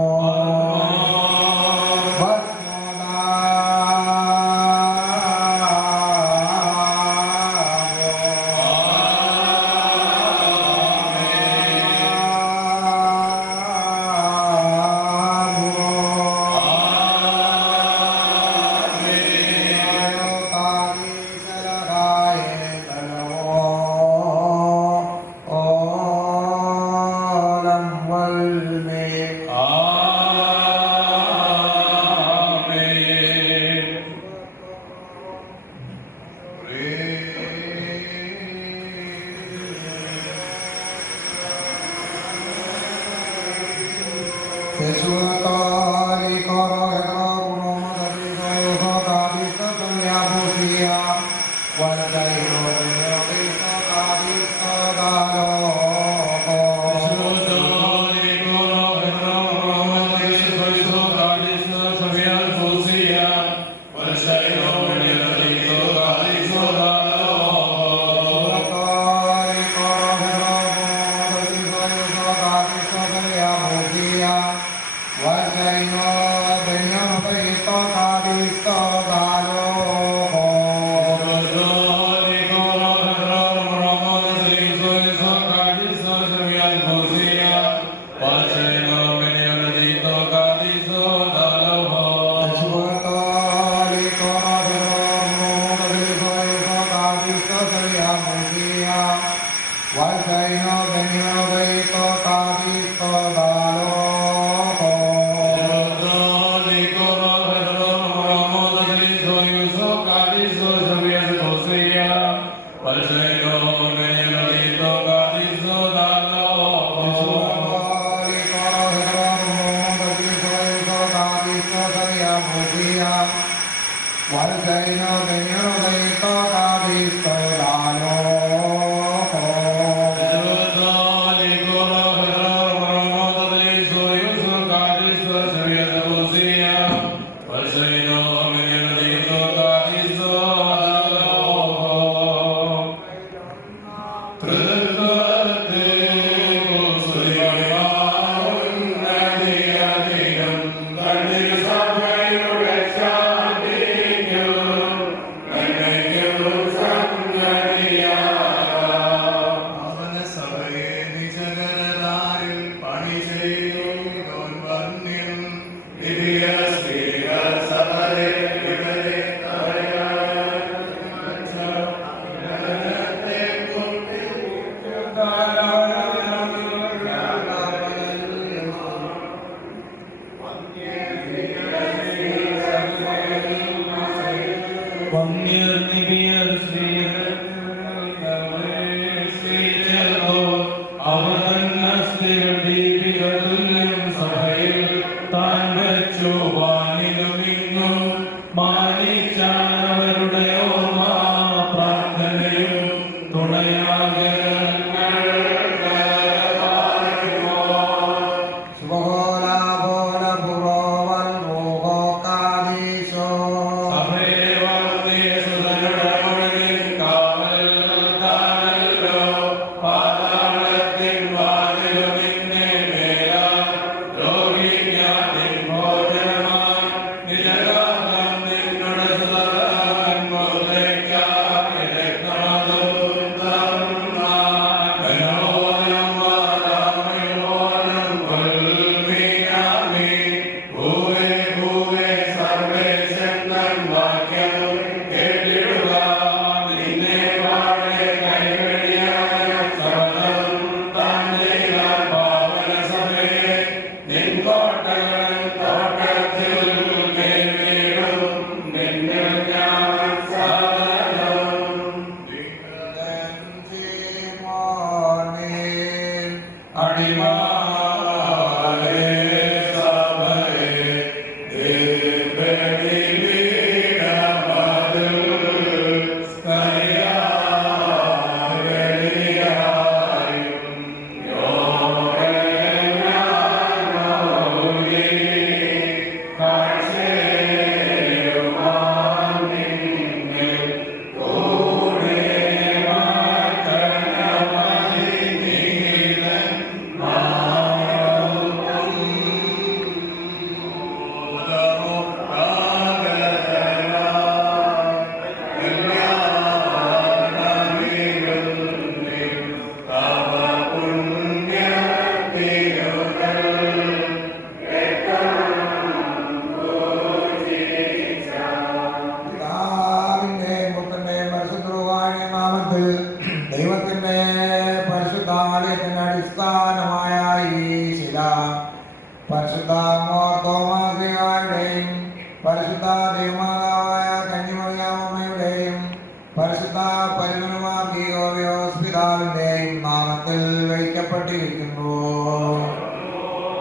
പിതാവിന്റെയും നാമത്തിൽ വയ്ക്കപ്പെട്ടിരിക്കുന്നു.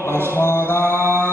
ഭസ്മോദാ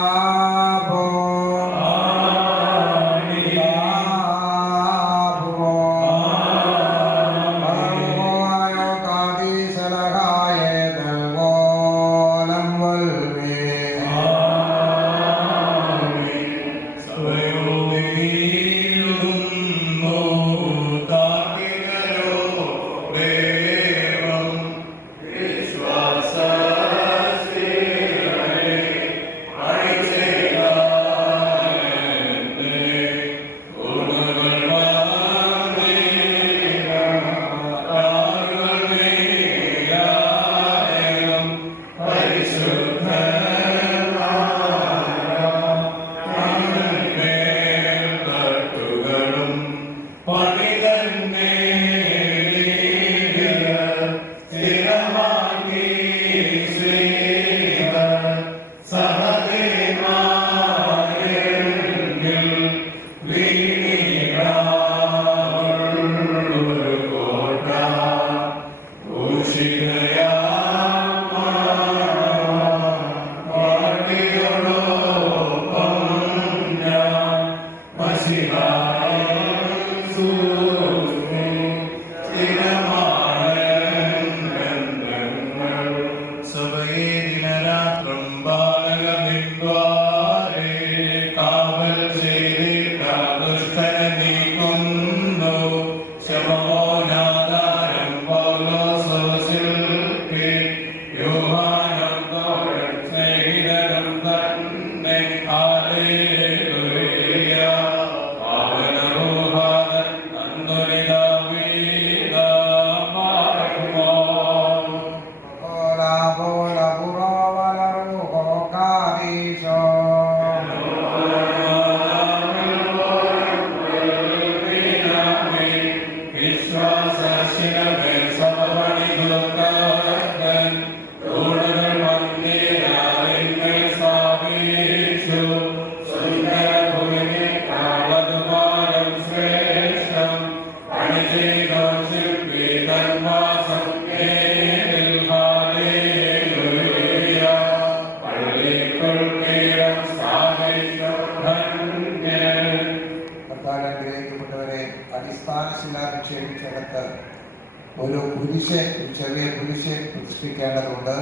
ചെറിയ കുരിശ് പ്രതിഷ്ഠിക്കേണ്ടതുണ്ട്.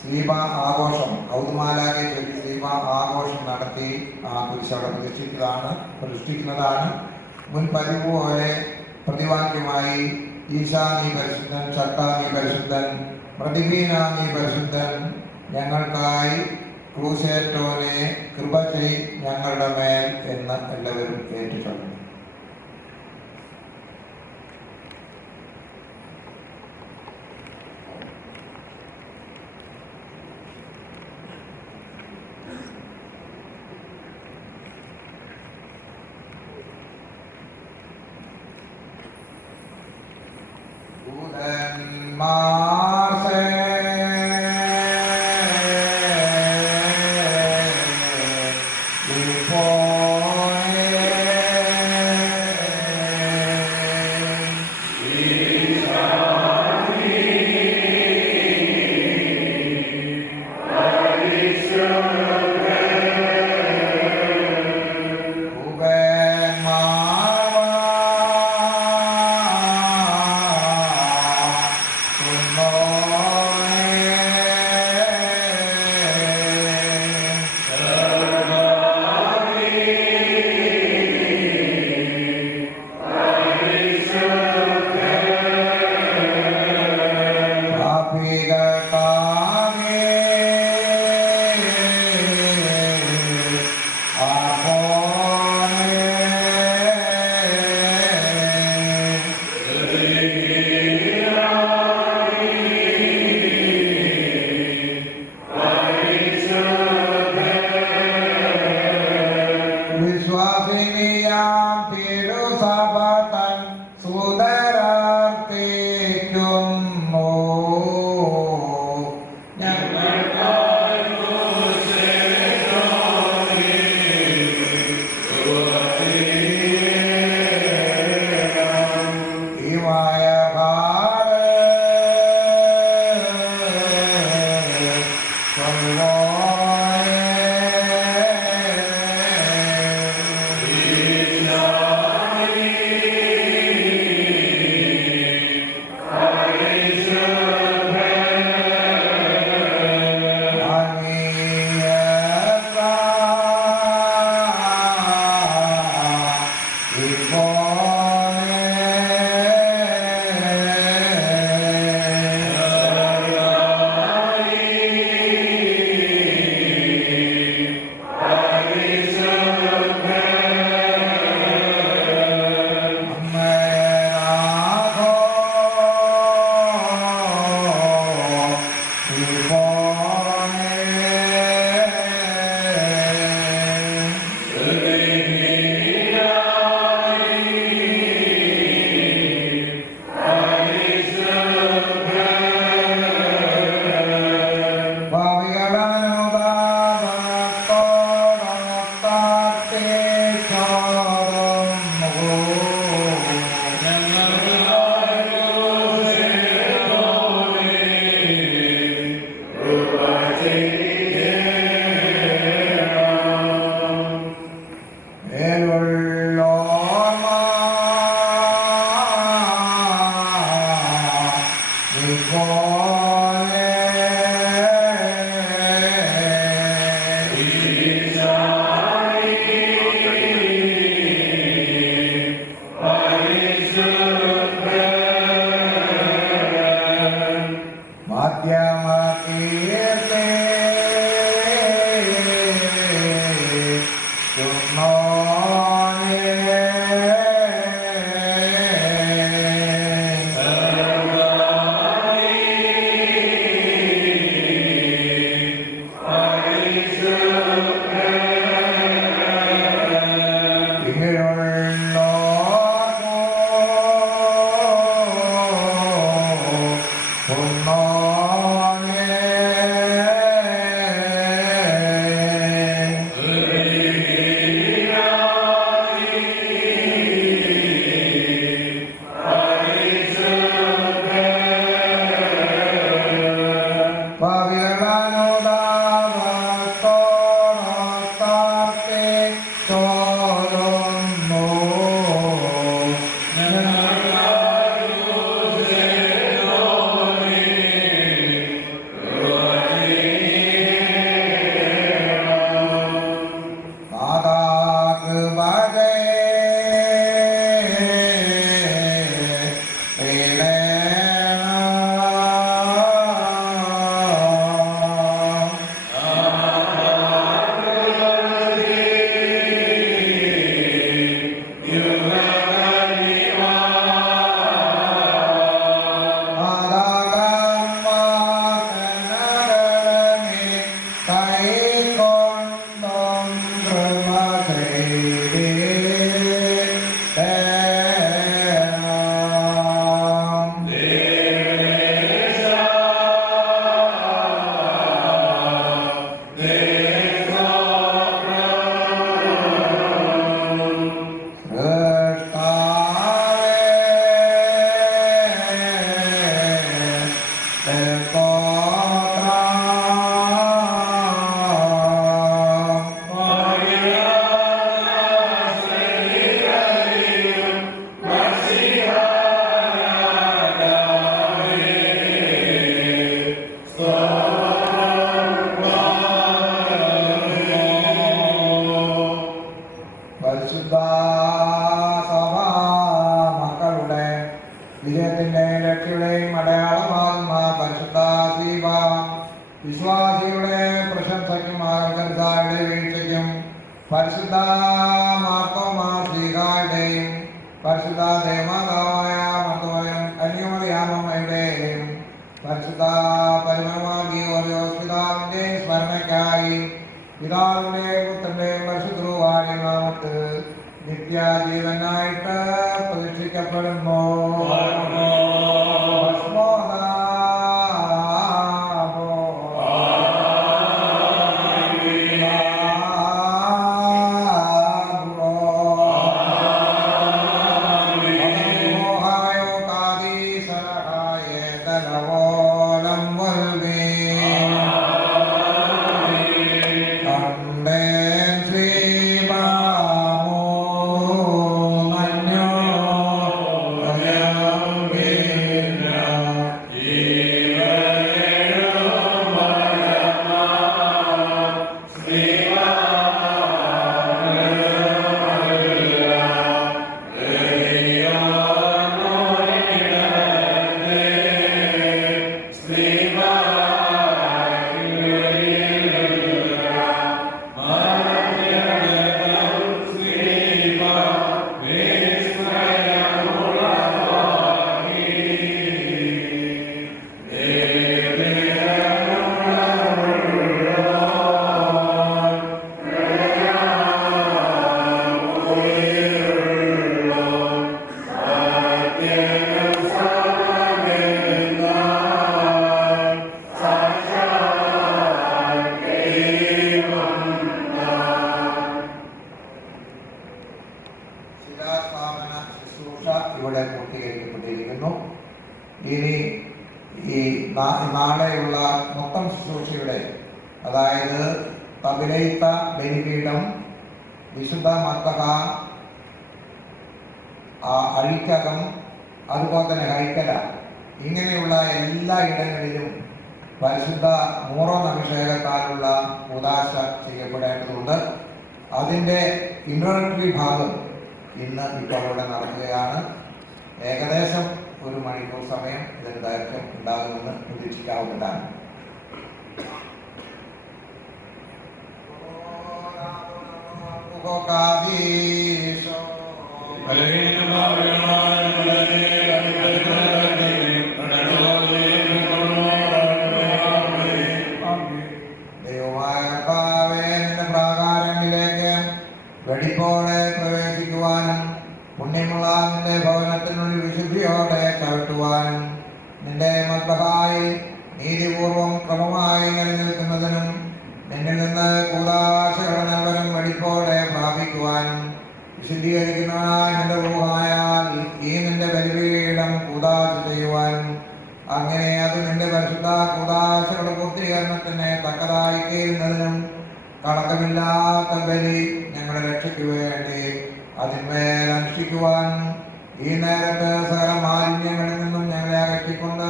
ശ്ലീബ ആഘോഷം ഔദുമാലാകെ ചൊല്ലി ശ്ലീബ ആഘോഷം നടത്തി ആ കുരിശ് അവിടെ പ്രതിഷ്ഠിക്കുന്നതാണ്. മുൻ പതിവ് പോലെ പ്രതിവാക്യമായി ഈശാ നീ പരിശുദ്ധൻ, ചട്ട നീ പരിശുദ്ധൻ, പ്രതിബീന നീ പരിശുദ്ധൻ, ഞങ്ങൾക്കായി ക്രൂശേറ്റോനെ കൃപ ചെയ് ഞങ്ങളുടെ മേൽ എന്ന് എല്ലാവരും ഏറ്റുചൊല്ലുന്നു. രക്ഷയുടെയും അടയാളമാകുന്ന പരിശുദ്ധ ദീപ വിശ്വാസിയുടെ പ്രശംസയ്ക്കും ആകർഷയുടെ വീഴ്ചയ്ക്കും പരിശുദ്ധ മാർത്തോമാ ശ്രീകാരുടെയും പരിശുദ്ധ ദേവമാതാവായ മർത്തോയും കന്യാമറിയാമ്മയുടെയും പരിശുദ്ധ പരിമളമാകിയോപിതാവിന്റെ സ്മരണയ്ക്കായി പിതാവിന്റെ പുത്രന്റെ പരിശുദ്ധവാഴി നാമത്തിൽ നിത്യജീവനായിട്ട് പ്രതിഷ്ഠിക്കപ്പെടുന്നു. ഇവിടെ പൂർത്തീകരിക്കപ്പെട്ടിരിക്കുന്നു. ഇനി ഈ നാളെയുള്ള മൊത്തം ശുശ്രൂഷയുടെ, അതായത് തബിലയിത്ത ബലിപീഠം, വിശുദ്ധ മത്തഹ, അഴിക്കകം, അതുപോലെ തന്നെ ഹൈക്കല, ഇങ്ങനെയുള്ള എല്ലാ ഇടങ്ങളിലും പരിശുദ്ധ മൂറോൻ അഭിഷേകത്താലുള്ള ഉദാശ ചെയ്യപ്പെടേണ്ടതുണ്ട്. അതിൻ്റെ ഇൻട്രോഡക്ടറി ഭാഗം ഇന്ന് ഇപ്പോൾ ഇവിടെ നടക്കുകയാണ്. ഏകദേശം 1 മണിക്കൂർ സമയം ഇതിന് ദൈർഘ്യം ഉണ്ടാകുമെന്ന് പ്രതീക്ഷിക്കാവുന്നതാണ്. ദൈവമായ കർത്താവേ, നിന്റെ പ്രാകാരങ്ങളിലേക്ക് വെടിപ്പോടെ പ്രവേശിക്കുവാനും പുണ്യമുള്ള നിന്റെ ഭവനത്തിനുള്ളിൽ വിശുദ്ധിയോടെ ചവിട്ടുവാനും നിന്റെ മദ്ബഹായി നീതിപൂർവം ക്രമമായി നിലനിൽക്കുന്നതിനും നിന്നിൽ നിന്ന് കൂതാശകളുടെ നൽവരും വെടിപ്പോടെ പ്രാപിക്കുവാനും വിശുദ്ധീകരിക്കുന്നവനായ നിന്റെ ഊഹായാൽ ഈ നിന്റെ ബലിപീഠം കൂതാശ ചെയ്യുവാനും അങ്ങനെ അത് നിന്റെ പരിശുദ്ധ കൂതാശകളുടെ പൂർത്തീകരണത്തിന് തക്കതായി തീരുന്നതിനും കളങ്കമില്ലാത്ത ബലി ഞങ്ങളുടെ രക്ഷയ്ക്ക് വേണ്ടി അതിന്മേൽ അനുഷ്ഠിക്കുവാനും ഈ നേരത്ത് സകല മാലിന്യങ്ങളിൽ നിന്നും ഞങ്ങളെ അകറ്റിക്കൊണ്ട്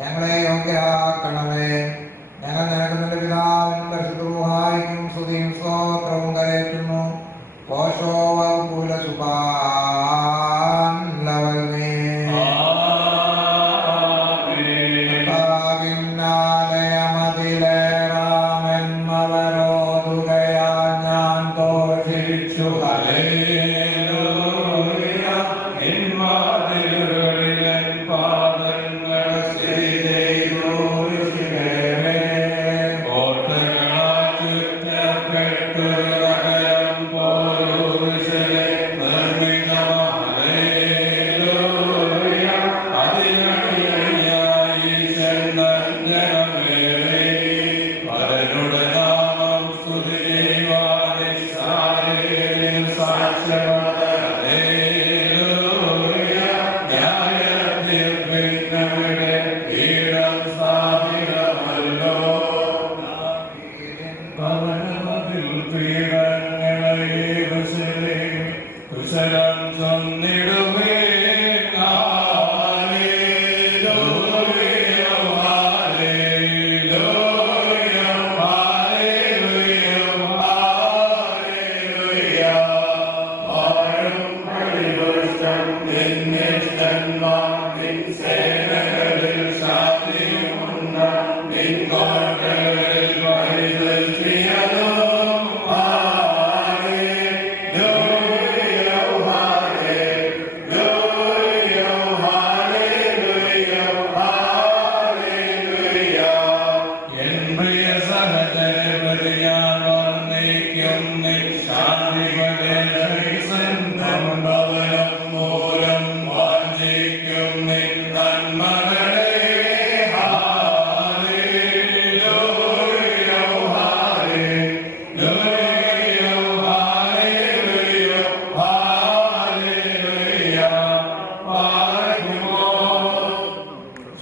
ഞങ്ങളെ യോഗ്യരാക്കണമേ. ഞങ്ങൾ നിനക്ക് നിന്റെ പിതാവിനും പരിശുദ്ധവും സ്തുതിയും സ്തോത്രവും കരയറ്റുന്നു. പാദങ്ങൾ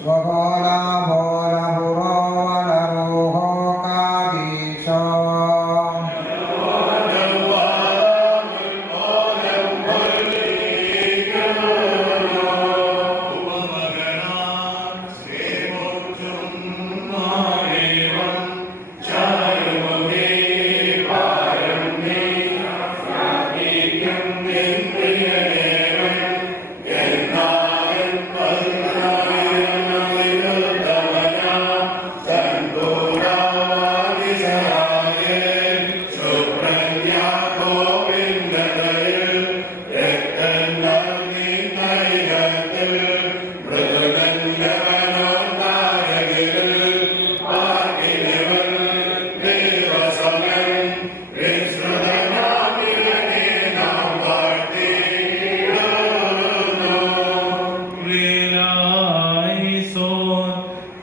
സ്വബോല ബോല ബുറോവല റൂഹോ കാദീശോ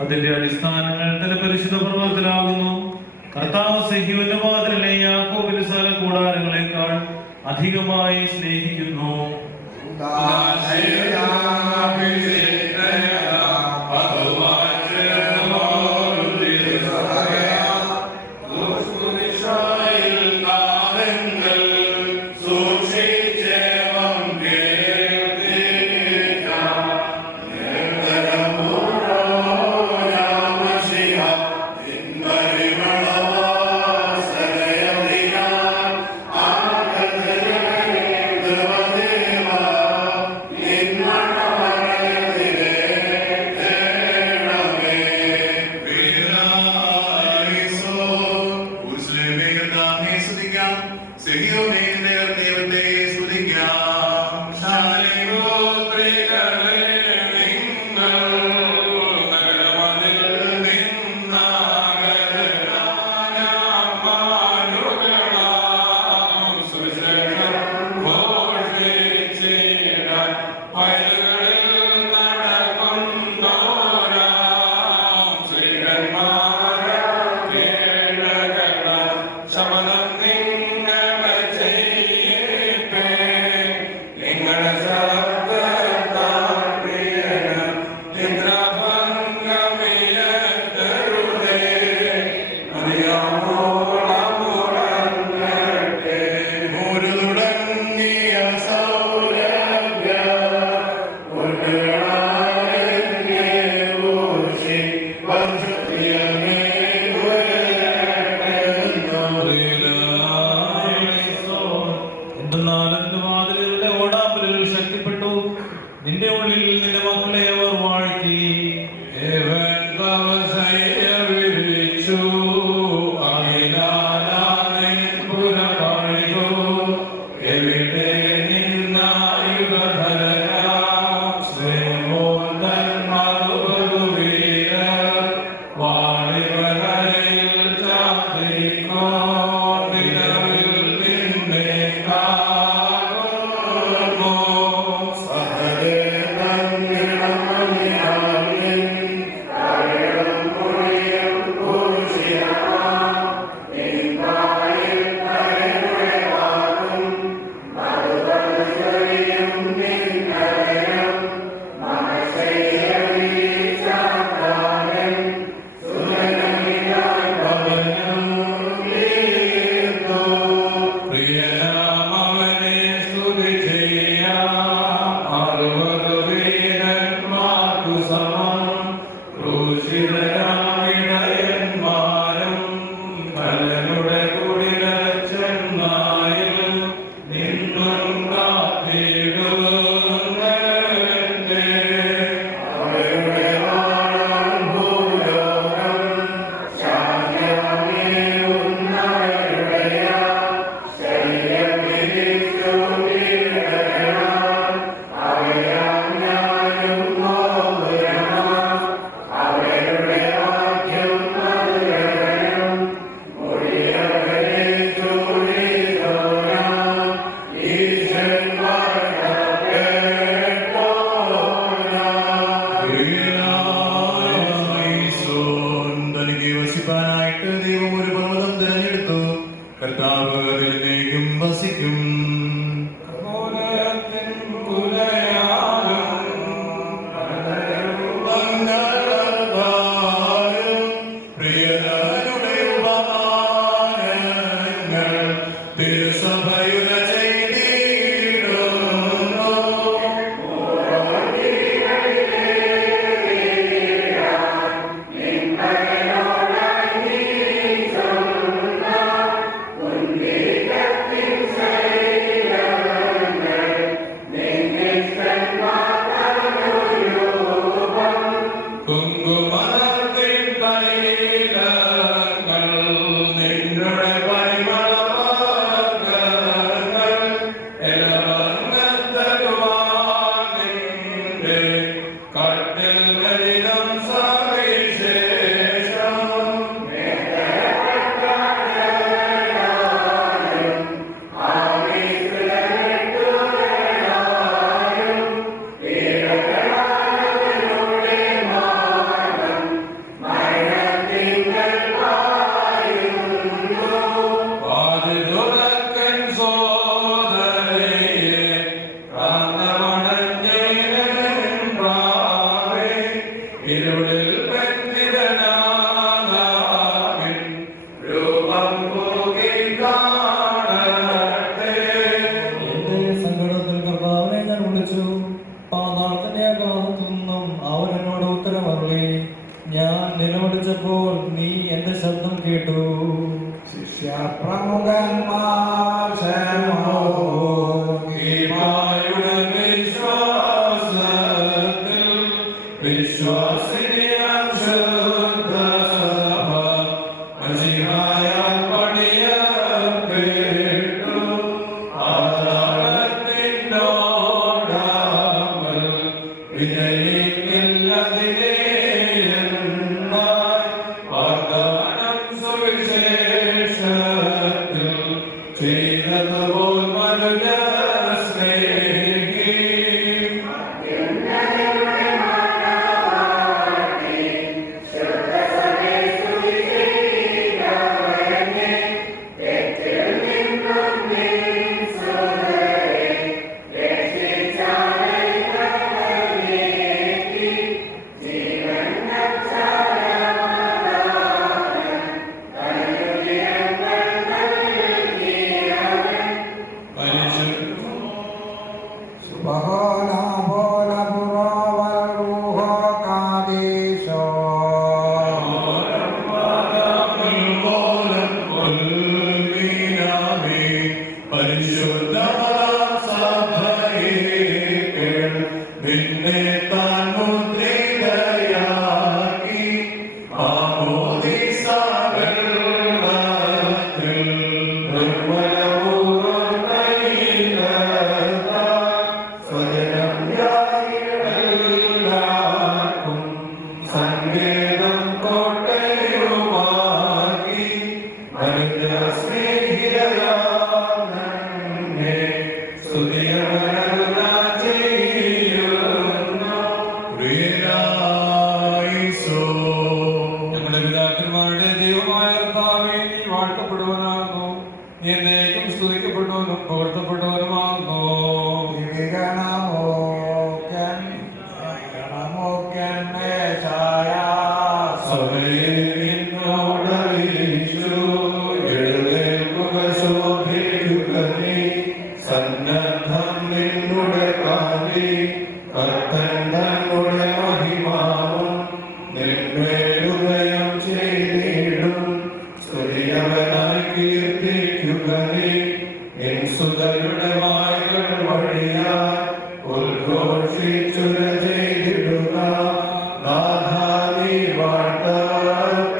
അതിന്റെ അടിസ്ഥാനങ്ങൾ തന്റെ പരിശുദ്ധ പർവ്വതത്തിലാകുന്നു. കർത്താവ് സഹീവന്റെ വാതിലിനെ യാക്കോബിന്റെ സകല കൂടാരങ്ങളെക്കാൾ അധികമായി സ്നേഹിക്കുന്നു. നിന്റെ ഉള്ളിൽ നിന്റെ മക്കളെ അവർ വാഴ്ത്തി. അവരുടെ ഇരുളിൽ ബന്ധിതനാകാൻ രൂപം പോകി കാണട്ടെ. എന്റെ സങ്കടത്തിൽ കർത്താവിനെ ഞാൻ വിളിച്ചു. പാതാളത്തിന്റെ അഗാധത്തിൽ നിന്നും അവൻ എന്നോട് ഉത്തരമരുളി. ഞാൻ നിലവിളിച്ചപ്പോൾ നീ എന്റെ ശബ്ദം കേട്ടു. ശിഷ്യപ്രമുഖന്മാർ ഈമായുടെ വിശ്വാസത്തിൽ വിശ്വാസിനിയാം ശുദ്ധസഭ മസിഹായാൽ പണിയപ്പെട്ടു. ആദാരത്തിനോടാമൽ വിജയിക്കില്ലതിനെ വാഗ്ദാനം സുവിശേഷത്തിൽ ചെയ്തതുപോൽ മനുജ സ്നേഹി. ഞങ്ങളുടെ പിതാക്കന്മാരുടെ ദൈവമായ കർത്താവേ, നീ വാഴ്ത്തപ്പെടുവാനാകുന്നു. നീ എന്നേക്കും സ്തുതിക്കപ്പെടുവാനും പുകഴ്ത്തപ്പെടുവാനുമാകുന്നു. സഭയെ നിന്നോടറിയിച്ചു, എഴുന്നേൽക്കുക, ശോഭിക്കുക നീ. സന്നദ്ധം നിന്നുടെ കാലി, കർത്തൻ തന്നുടെ മഹിമാവും നിന്മേലുദയം ചെയ്തിടും. സ്തുതിയവനായി കീർത്തിക്കുക നീ. നിൻ സുതരുടെ വായ്കൾ വഴിയായി ഉദ്ഘോഷിച്ചുര ചെയ്തിടുക. നാഥാ നീ വാഴ്ത്തപ്പെട്ടോ.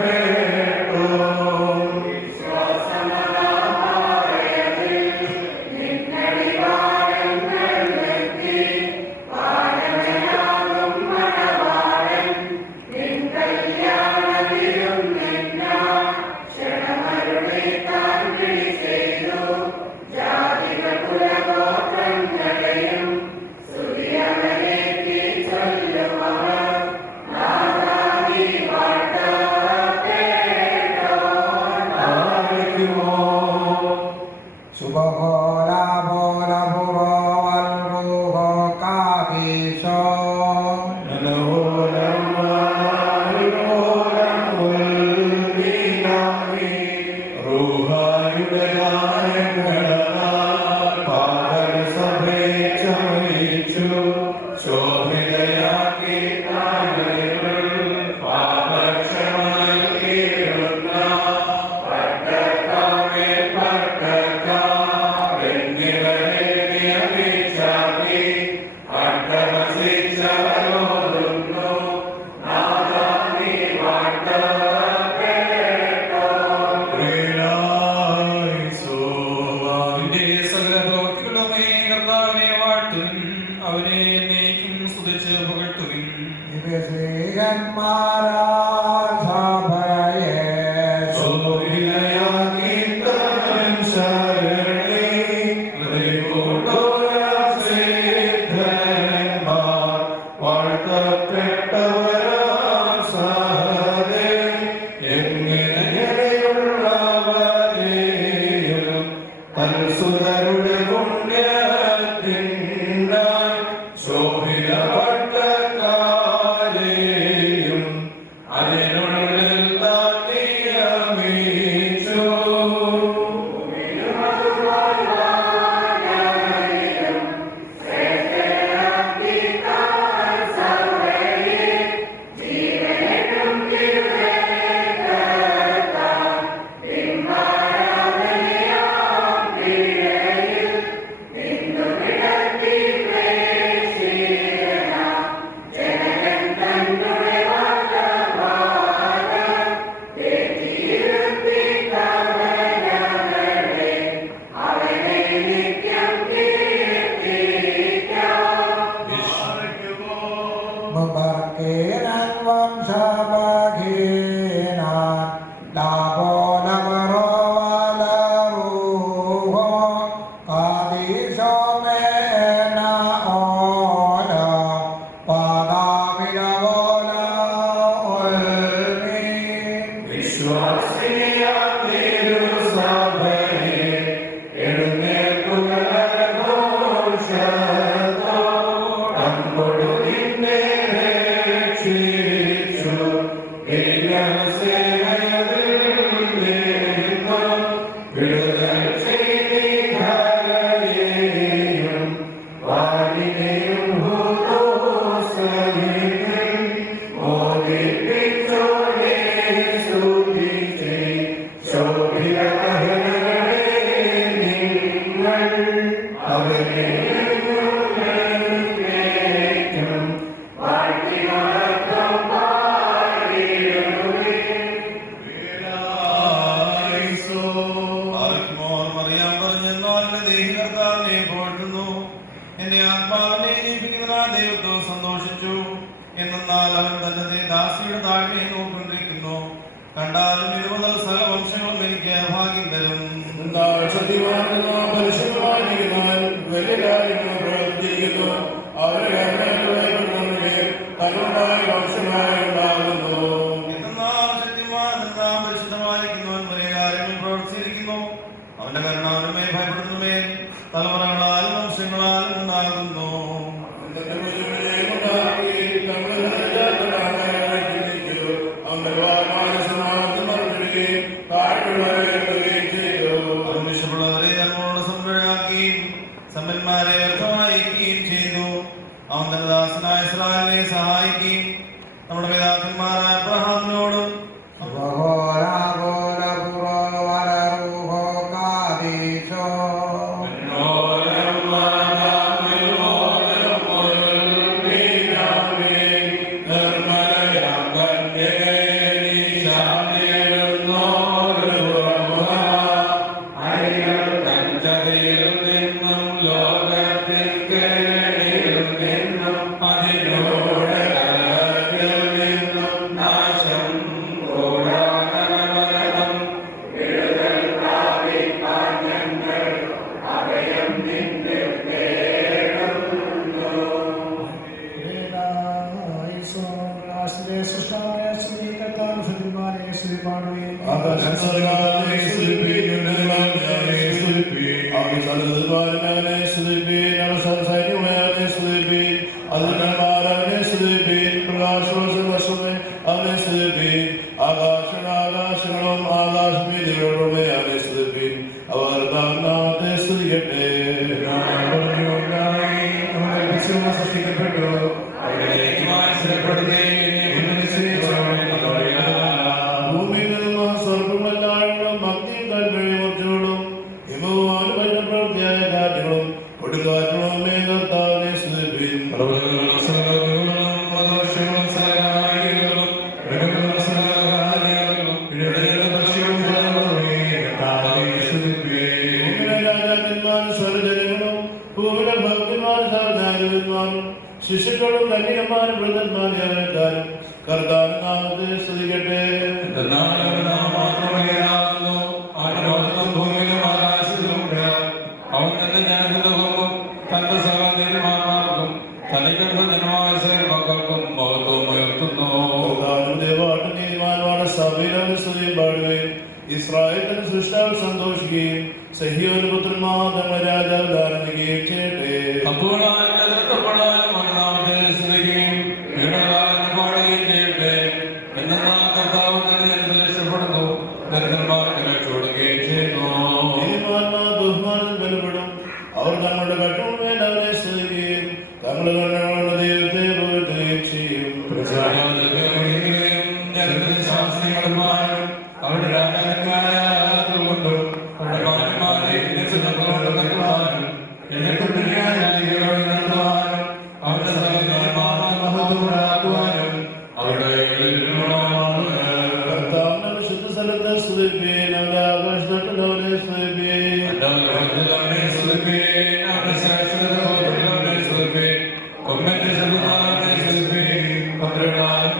ശോഭിത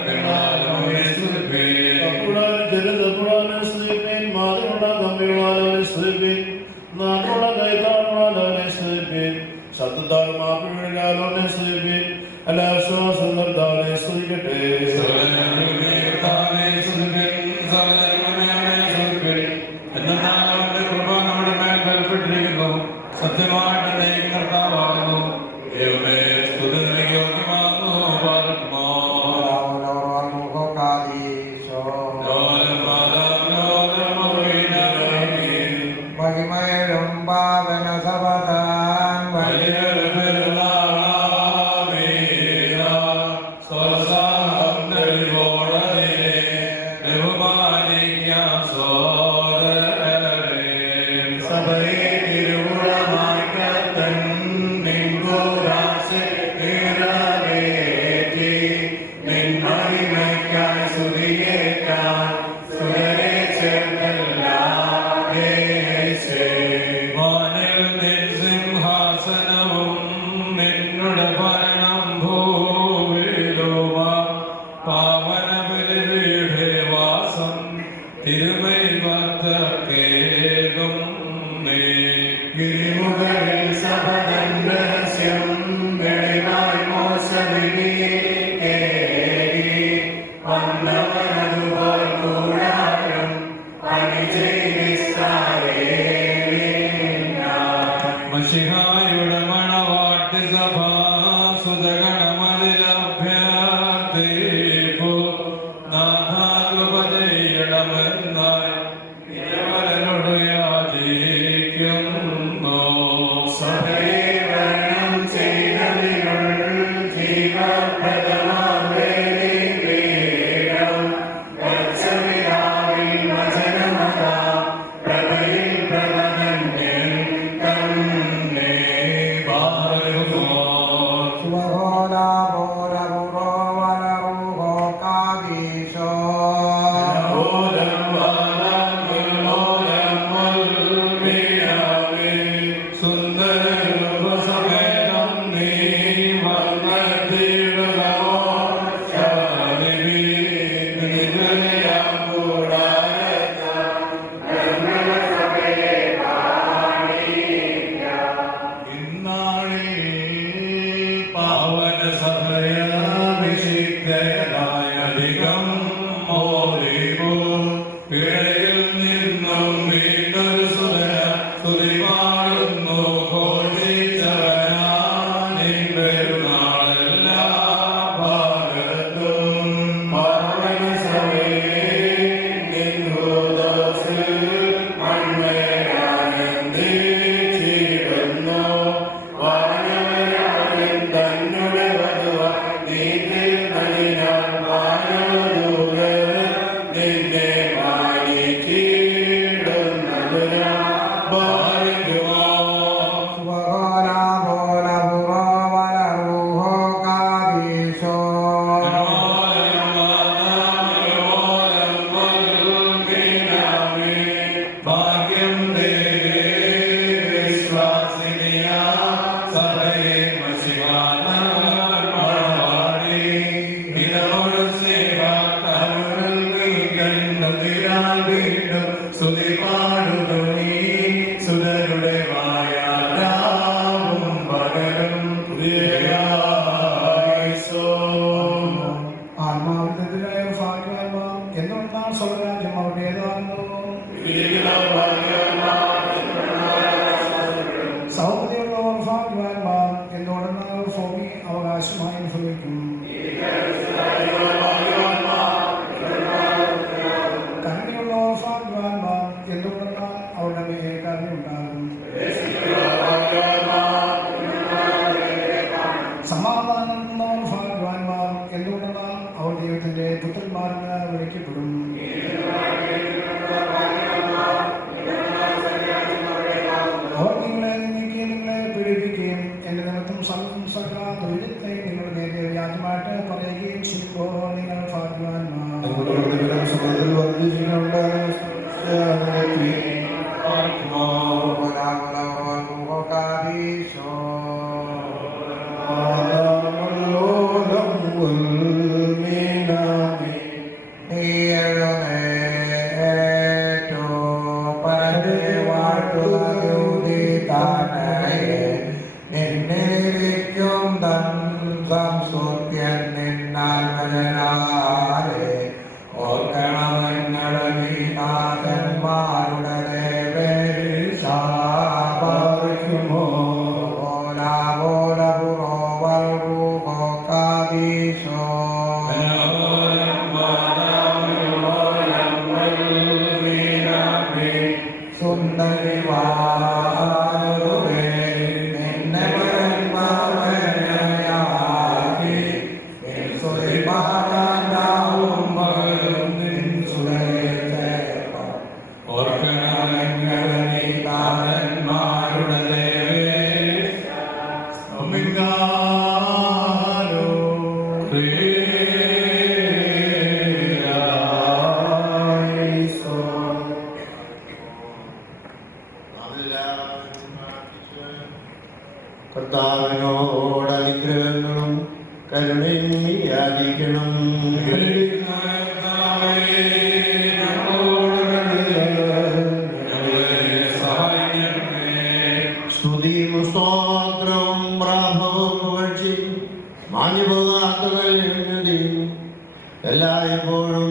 Amen.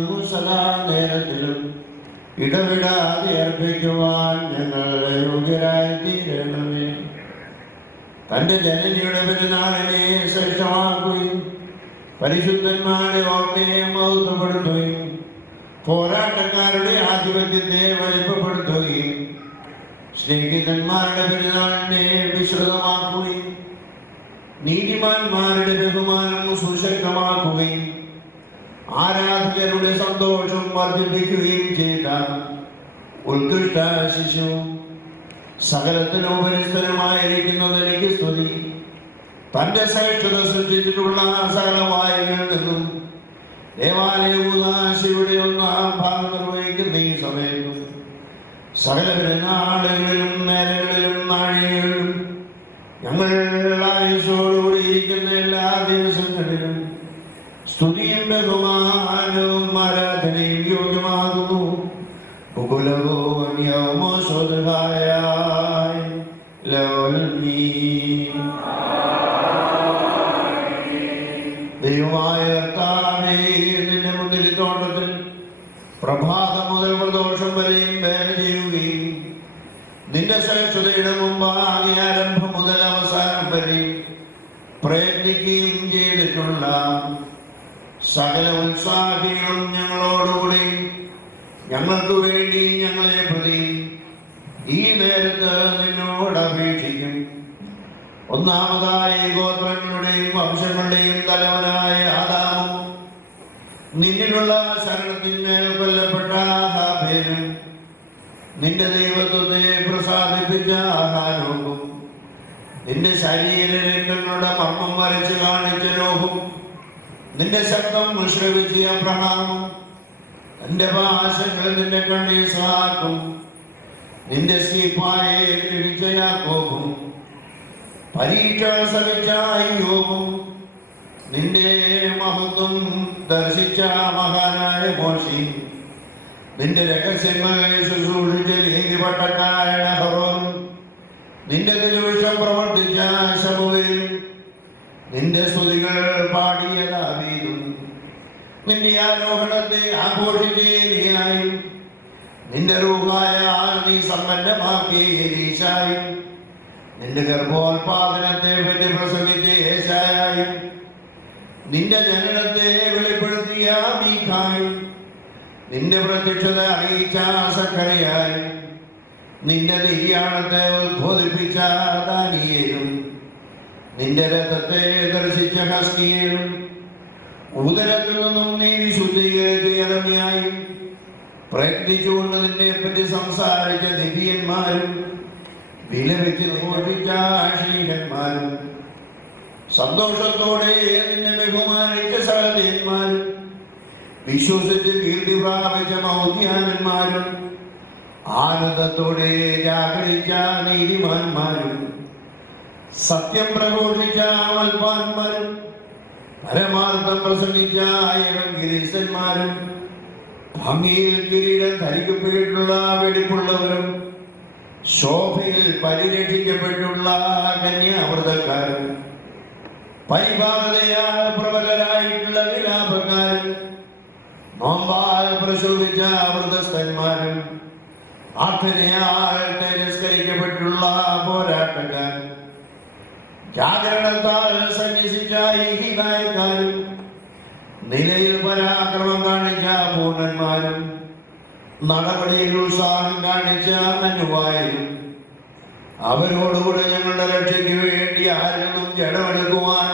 അങ്ങ് സദാ നേരത്തിലും ഇടവിടാതെ അർപ്പിക്കുവാൻ ഞങ്ങളെ യോഗ്യരായി തീരണമേ. തന്റെ ജനനിയുടെ പെരുന്നാളിനെ ശ്രേഷ്ഠമാക്കുകയും പരിശുദ്ധന്മാരുടെ ഓർമ്മയെ മഹത്വപ്പെടുത്തുകയും പോരാട്ടക്കാരുടെ ആധിപത്യത്തെ വലിപ്പപ്പെടുത്തുകയും സ്നേഹിതന്മാരുടെ പെരുന്നാളിനെ വിശ്രുതമാക്കുകയും നീതിമാന്മാരുടെ ബഹുമാനം സുശക്തമാക്കുകയും ആരാധകരുടെ സന്തോഷം വർദ്ധിപ്പിക്കുകയും ചെയ്ത ഉത്കൃഷ്ട ശിശു സകലത്തിനും പരിസ്ഥലമായിരിക്കുന്നതിലേക്ക് സ്തുതി. തന്റെ ശ്രേഷ്ഠത സൃഷ്ടിച്ചിട്ടുള്ള സകലവായകളിൽ നിന്നും ദേവാലയയുടെ ഒന്നാം ഭാഗം നിർവഹിക്കുന്ന ഈ സമയത്തും സകല പെരുന്നാളുകളിലും നേരങ്ങളിലും നാഴികകളിലും ഞങ്ങൾ ആയുസ്സോടുകൂടി ഇരിക്കുന്ന എല്ലാ ദിവസങ്ങളിലും സ്തുതിയും ബഹുമാനവും ആരാധനയും യോഗ്യമാകുന്നു. ദൈവമായ കർത്താവേ, നിന്റെ മുന്തിരിത്തോട്ടത്തിൽ പ്രഭാതം മുതൽ പ്രദോഷം വരെയും വേല ചെയ്യുകയും നിന്റെ ശ്രേഷ്ഠതയുടെ മുമ്പാകെ ആരംഭം മുതൽ അവസാനം വരെയും പ്രയത്നിക്കുകയും ചെയ്തിട്ടുള്ള സകല ഉത്സാഹികളും ഞങ്ങളോടുകൂടി ഞങ്ങൾക്ക് വേണ്ടി ഞങ്ങളെ പ്രതി ഈ നേരത്ത് നിന്നോട് അപേക്ഷിക്കും. ഒന്നാമതായി ഗോത്രങ്ങളുടെയും വംശങ്ങളുടെയും തലവനായ ആദാമും നിന്നിലുള്ള ശരണത്തിന്മേൽ കൊല്ലപ്പെട്ട ഹാബേലും നിന്റെ ദൈവത്വത്തെ പ്രസാദിപ്പിച്ച ഹാനോക്കും നിന്റെ ശരീരങ്ങളുടെ മർമ്മം വരച്ച് കാണിച്ച നോഹും നിന്റെ ശബ്ദം ശ്രവിച്ച അബ്രഹാമും എന്റെ ഭാഷകൾ നിന്റെ കണ്ണി ഇസ്ഹാക്കും നിന്റെ സ്ലീപ്പായെ ഗ്രഹിച്ച യാക്കോബും പരീക്ഷ സഹിച്ച അയ്യോബും നിന്റെ മഹത്വം ദർശിച്ച മഹാനായ മോശയും നിന്റെ രഹസ്യങ്ങളെ ശുശ്രൂഷിച്ച നീതിപട്ടക്കാരൻ അഹറോനും നിന്റെ തിരുവിഷം പ്രവർത്തിച്ച ശമൂവേലും നിന്റെ സ്തുതികൾ പാടിയ ദാവീദും നിന്റെ ആരോഹണത്തെ ആഘോഷിച്ച ഏലിയായും നിന്റെ റൂഹായ നീ സമ്പന്നമാക്കിയ എലീശായും നിന്റെ ഗർഭോത്പാദനത്തെ പറ്റി പ്രസംഗിച്ച യേശായായും നിന്റെ ജനനത്തെ വെളിപ്പെടുത്തിയ മീഖായും നിന്റെ പ്രത്യക്ഷത അറിയിച്ച സഖറിയായും നിന്റെ നിര്യാണത്തെ ഉദ്ബോധിപ്പിച്ച ദാനിയേലും നിന്റെ രഥത്തെ ദർശിച്ച ഹസ്കിയേലും ഉദരത്തിൽ നിന്നും നീ വിശുദ്ധീകരിച്ച യെരമ്യായും പ്രയത്നിച്ചുകൊണ്ട് നിന്നെ പറ്റി സംസാരിച്ച ദിവ്യന്മാരും വിലപിച്ച് ഘോഷിച്ച ശ്രീഹന്മാരും സന്തോഷത്തോടെ നിന്നെ ബഹുമാനിച്ച സകലന്മാരും വിശ്വസിച്ച് കീർത്തി പ്രാപിച്ച മൗദ്യാനന്മാരും ആനന്ദത്തോടെ ജാഗരിച്ച നീതിമാന്മാരും സത്യം പ്രഘോഷിച്ച മൽപ്പാന്മാരും പരമാർത്ഥം പ്രസംഗിച്ച എവങ്കീലിസ്റ്റന്മാരും ഭംഗിയിൽ കിരീടം ധരിക്കപ്പെട്ടിട്ടുള്ള വെടിപ്പുള്ളവരും ശോഭയിൽ പരിരക്ഷിക്കപ്പെട്ടുള്ള കന്യാവ്രതക്കാരും പരിഭാഗതയാൽ പ്രബലരായിട്ടുള്ള വിലാപക്കാരും നോമ്പാൽ പ്രശോഭിച്ച വൃതസ്ഥന്മാരും പ്രാർത്ഥനയാൽ തിരസ്കരിക്കപ്പെട്ടുള്ള പോരാട്ടക്കാരും ജാഗരണത്താൽ സന്യസിച്ച ഈഹിതായക്കാരും നിലയിൽ പരാക്രമം കാണിച്ച പൂർണ്ണന്മാരും നടപടിയിൽ ഉത്സാഹം കാണിച്ച അനുവായും അവരോടുകൂടെ ഞങ്ങളുടെ രക്ഷയ്ക്ക് വേണ്ടി ആരിൽ നിന്നും ജഡമെടുക്കുവാൻ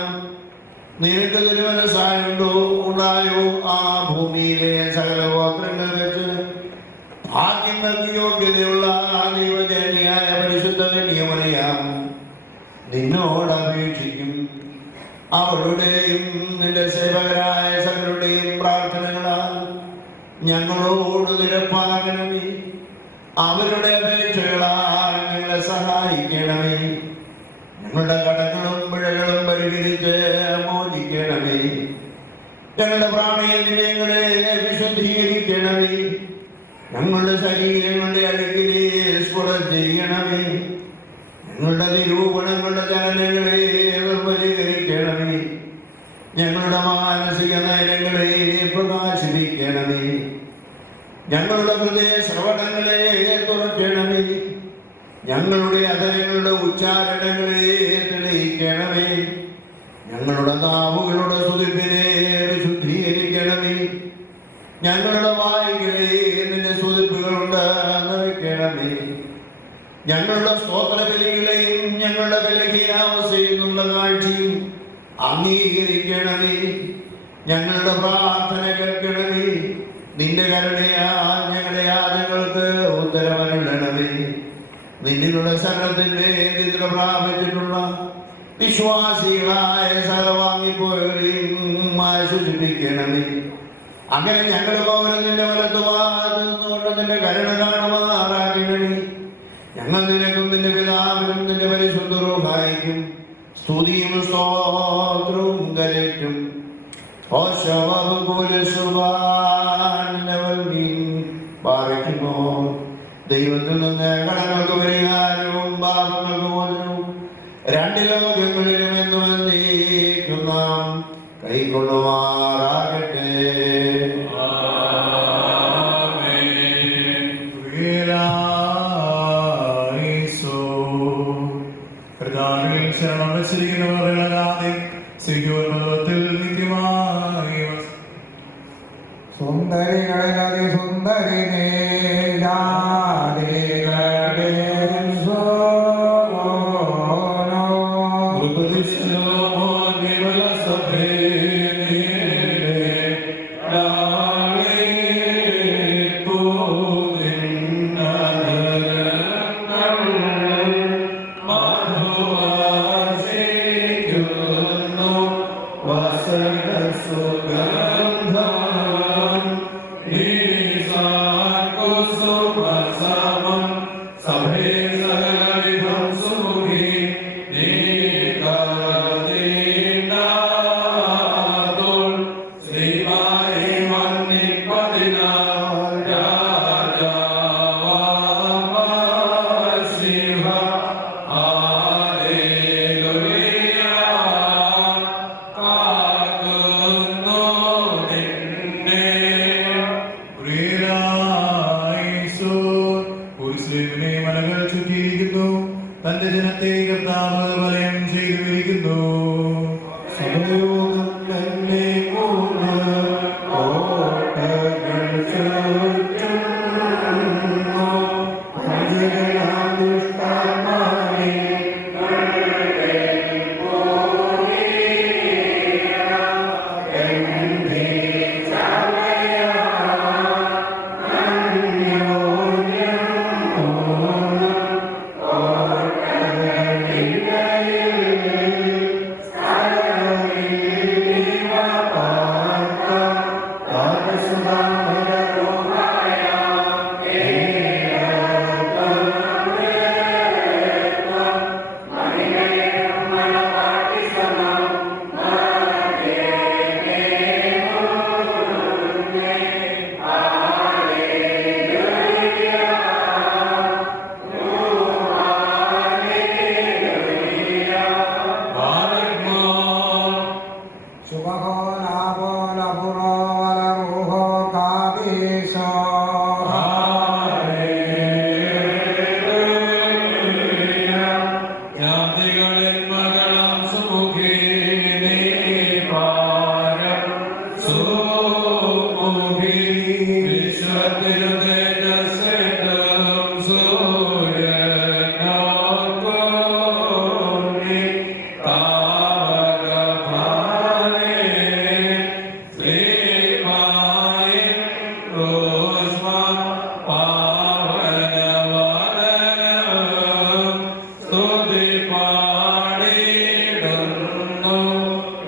നിനക്ക് തിരുമനസ്സായുണ്ടോ ഉണ്ടായോ ആ ഭൂമിയിലെ സകല ഗോത്രങ്ങൾ വെച്ച് ഭാഗ്യങ്ങൾക്ക് യോഗ്യതയുള്ള ആ ദൈവജനിയായ പരിശുദ്ധ കന്യമറിയാം നിന്നോട് അപേക്ഷിക്കും. അവളുടെയും നിന്റെ സേവകരായ സകലുടെയും പ്രാർത്ഥനകളാൽ ഞങ്ങളോട് നിരപ്പാകണമേ. അവരുടെ അപേക്ഷകളാൽ ഞങ്ങളെ സഹായിക്കണമേ. ഞങ്ങളുടെ കടങ്ങളും പിഴകളും പരിഹരിച്ച് മോചിക്കണമേ. ഞങ്ങളുടെ പ്രാണേന്ദ്രിയങ്ങളെ വിശുദ്ധീകരിക്കണമേ. ഞങ്ങളുടെ ശരീരങ്ങളുടെ അടുക്കിലെ സ്ഫുടം ചെയ്യണമേ. ഞങ്ങളുടെ നിരൂപണങ്ങളുടെ ചലനങ്ങളെ നിർമ്മലീകരിക്കണമേ. ഞങ്ങളുടെ മാനസിക നയനങ്ങളെ പ്രകാശിപ്പിക്കണമേ. ഞങ്ങളുടെ ഹൃദയ ശ്രവണങ്ങളെ തുറക്കണമേ. ഞങ്ങളുടെ അധരങ്ങളുടെ ഉച്ചാരണങ്ങളെ തെളിയിക്കണമേ. ഞങ്ങളുടെ നാവുകളുടെ സ്തുതിപ്പിനെ വിശുദ്ധീകരിക്കണമേ. ഞങ്ങളുടെ വായികളെ നിന്റെ സ്തുതിപ്പുകൾ കൊണ്ട് നിറയ്ക്കണമേ. ഞങ്ങളുടെ സ്തോത്രബലികളെയും ഞങ്ങളുടെ ബലഹീനാവസ്ഥയിൽ നിന്നുള്ള കാഴ്ചയും അംഗീകരിക്കണമേ. ഞങ്ങളുടെ പ്രാർത്ഥന കേൾക്കണമേ. നിന്റെ കരുണയാൽ ഞങ്ങളുടെ യാചകൾക്ക് ഉത്തരവരുളണമേ. നിന്നിലുള്ള സകലത്തിന്റെ നിദ്ര പ്രാപിച്ചിട്ടുള്ള വിശ്വാസികളായ സകലവാങ്ങിപ്പോയവരെയും ആശ്വസിപ്പിക്കണമേ. അങ്ങനെ ഞങ്ങൾ പൗരൻ നിന്റെ വലത്തുഭാഗത്ത് നിന്നുകൊണ്ട് നിന്റെ കരുണ കാണുമാറാക്കണമേ. ഞങ്ങൾ നിനക്കും നിന്റെ പിതാവിനും നിന്റെ പരിശുദ്ധ റൂഹായിക്കും സ്തുതിയും സ്തോത്രവും കരറ്റും. ദൈവത്തിൽ നിന്ന് കടങ്ങൾക്ക് പരിഹാരവും പാപങ്ങൾക്ക് മോചനവും രണ്ട് ലോകങ്ങളിലും എന്നും എന്നേക്കും നാം കൈക്കൊള്ളുമാറാകട്ടെ. ശരണം വെച്ചിരിക്കുന്നവരുടെ സിജോത്ഭവത്തിൽ നിത്യമായി സുന്ദരികളെ സുന്ദരിനേ തന്റെ ജനത്തെ കർത്താവ് വലയം ചെയ്തിരിക്കുന്നു.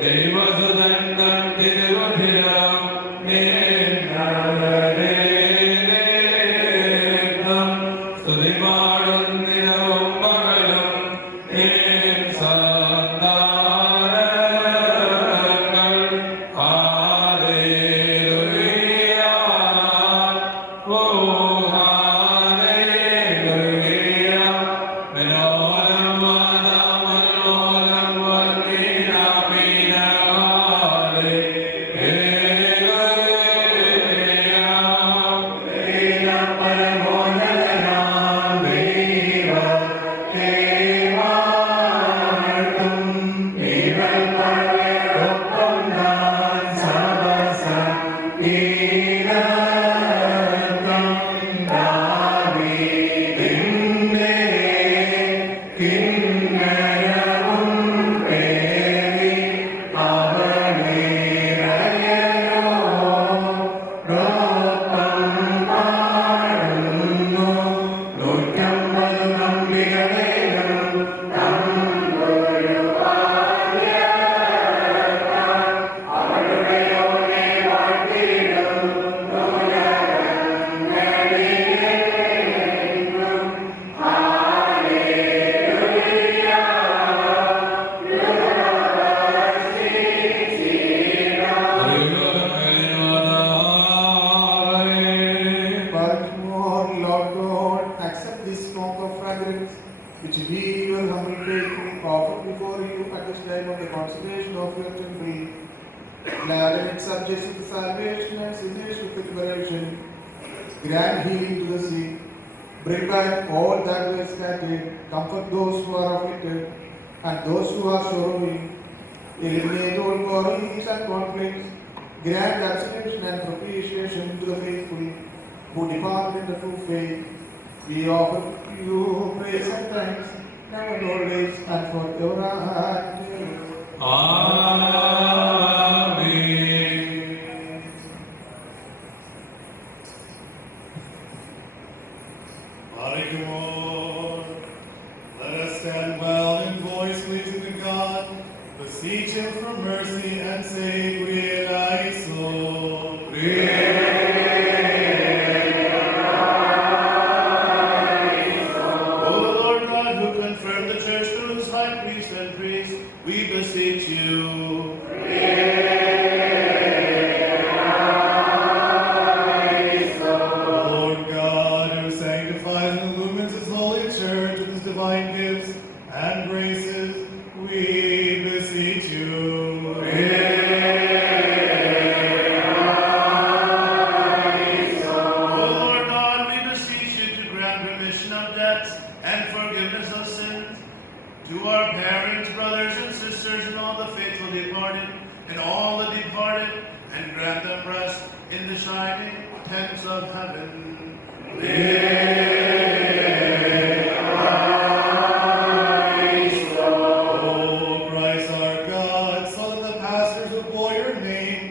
ദൈവസുതൻ തിരുവധിരം at this time of the consecration of your temple. Glad in its subjects to salvation and sinners with liberation. Grant healing to the sick. Bring back all that were scattered. Comfort those who are afflicted and those who are sorrowing. Eliminate all quarrelings and conflicts. Grant acceleration and propitiation to the faithful who depart in the true faith. We offer you praise and thanks, now and always, and forever and ever. Amen. Lord, let us stand well and voice pleasing to God, beseech Him for mercy and say, Kyrie eleison. O Lord God, who confirmed the church through His high priest and priest, we beseech you. Lord God, who sanctifies and illumines His holy church with His divine gifts and graces, we beseech you. O Lord God, we beseech you to grant remission of debts and forgiveness of sins to our parents, brothers, and sisters, and all the faithful departed, and all the departed, and grant them rest in the shining tents of heaven. O Christ our God, so that the pastors will call your name,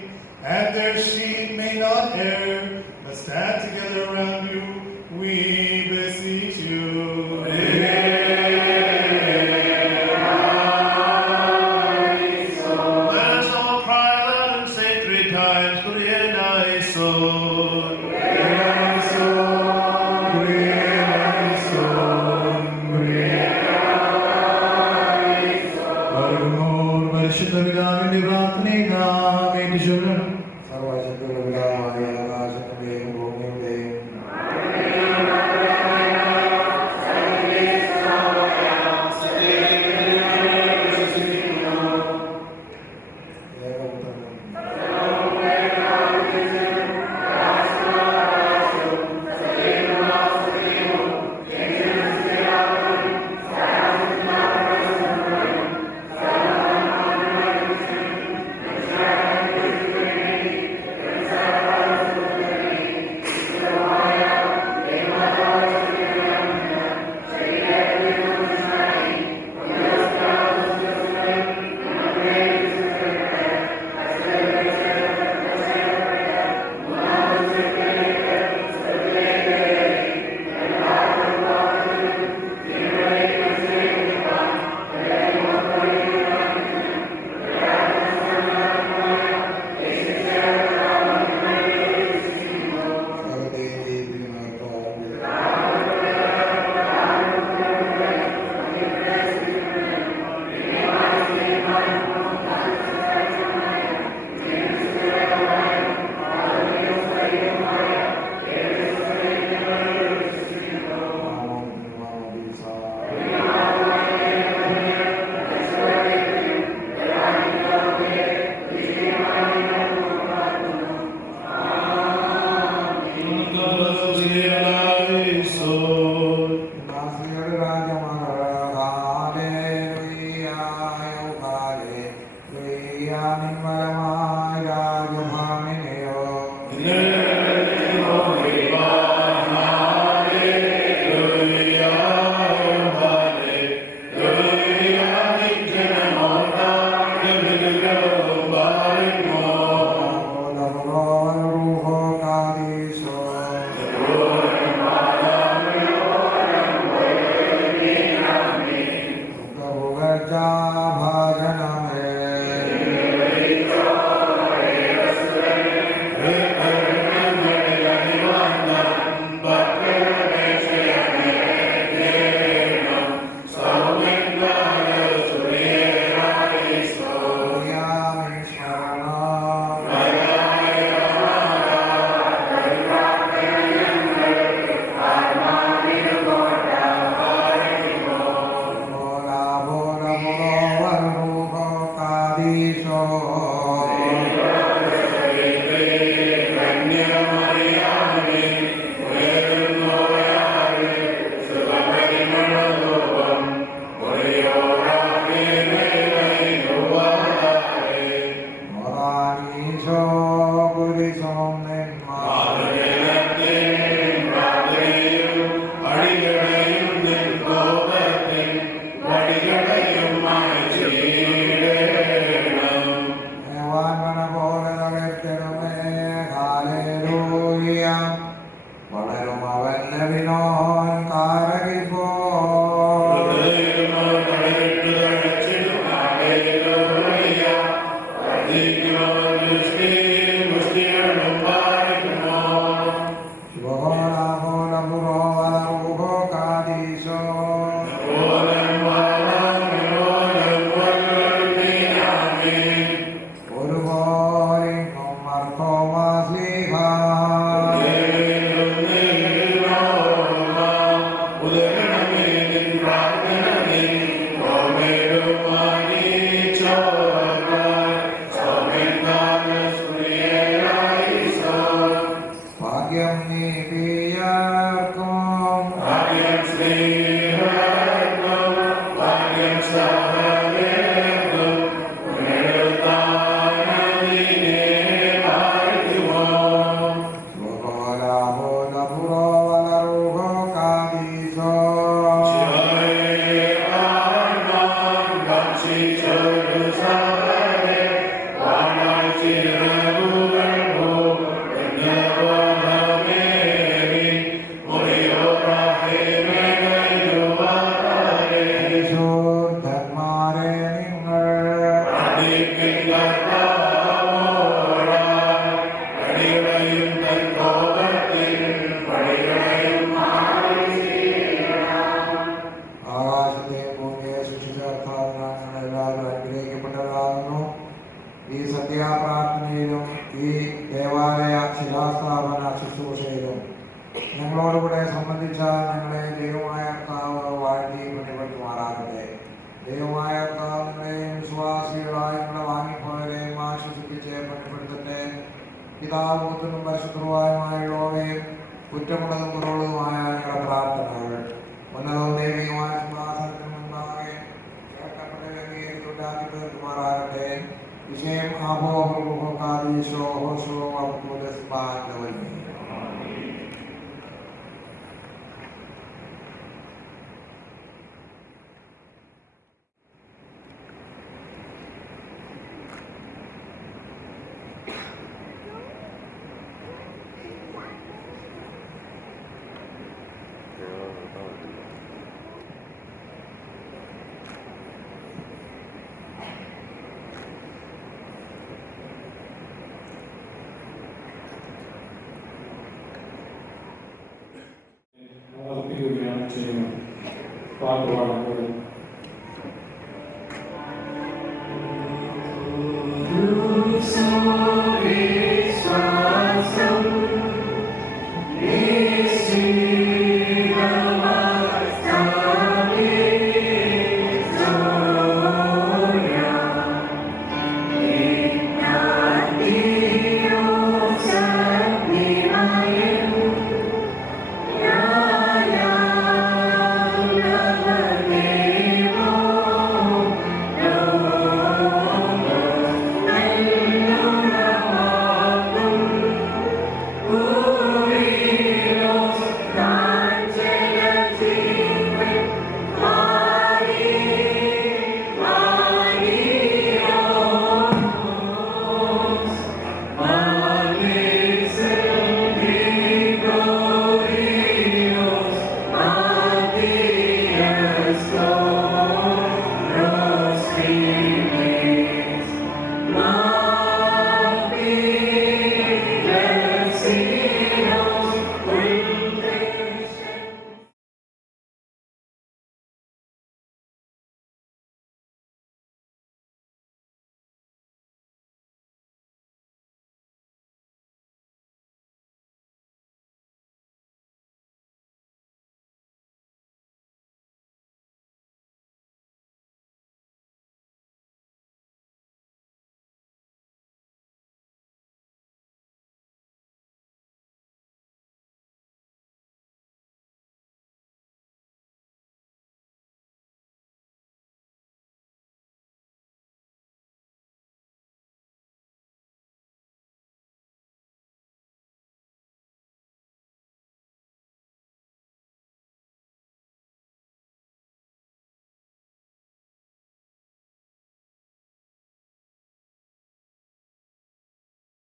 and their sheep may not err, but stand together around you, we beseech you. Let us all cry aloud and say 3 times, Kyrie eleison. പരിശുദ്ധ പിതാവിന്റെ പ്രാർത്ഥനയെ നാം ഏറ്റുചൊല്ലണം. സർവശക്തിയുള്ള പിതാവായ ആകാശത്തിന്റെയും ഭൂമിയുടെയും ഭാഗ്യം നീതിയാർക്കും ഭാഗ്യം സ്നേഹർക്കും ഭാഗ്യം സഹനേർക്കും പുനരുത്ഥാനത്തിനെ വാഴ്ത്തുമോ. ആകാശത്തെയും ഭൂമിയെ സൃഷ്ടിച്ച കർത്താവിനാൽ ഞങ്ങൾ എല്ലാവരും അനുഗ്രഹിക്കപ്പെട്ടവരാകുന്നു. ഈ സന്ധ്യാപ്രാർത്ഥനയിലും ഈ ദേവാലയ ശിലാസ്ഥാപന ശുശ്രൂഷയിലും ഞങ്ങളോടുകൂടെ സംബന്ധിച്ച ഞങ്ങളെ ദൈവമായ കർത്താവ് വാഴ്ത്തി പ്രതിപറ്റുമാറാകട്ടെ. ദൈവമായ കർത്താവ് നിങ്ങളെയും വിശ്വാസികളായ ഞങ്ങളെ വാങ്ങിപ്പോയവരെയും ആശ്വസിപ്പിച്ച് പ്രതിപ്പെടുത്തട്ടെ. പിതാവും പുത്രനും പരിശുദ്ധവുമായുള്ളവരെയും കുറ്റമുള്ളതും കുറവുള്ളതുമായ ഞങ്ങളുടെ പ്രാർത്ഥനകൾ ഉന്നതവും ദൈവികമായ സിംഹാസനത്തിന് മുൻപാകെ കേൾക്കപ്പെട്ട തീർക്കുമാറാകട്ടെ. വിഷയം ആബോഹോകാദീശോ ഹോശോ അബ്ദുൽ അർപ്പിക്കുകയാണ് ചെയ്യുന്നത്. പാട്ടുപാടാം.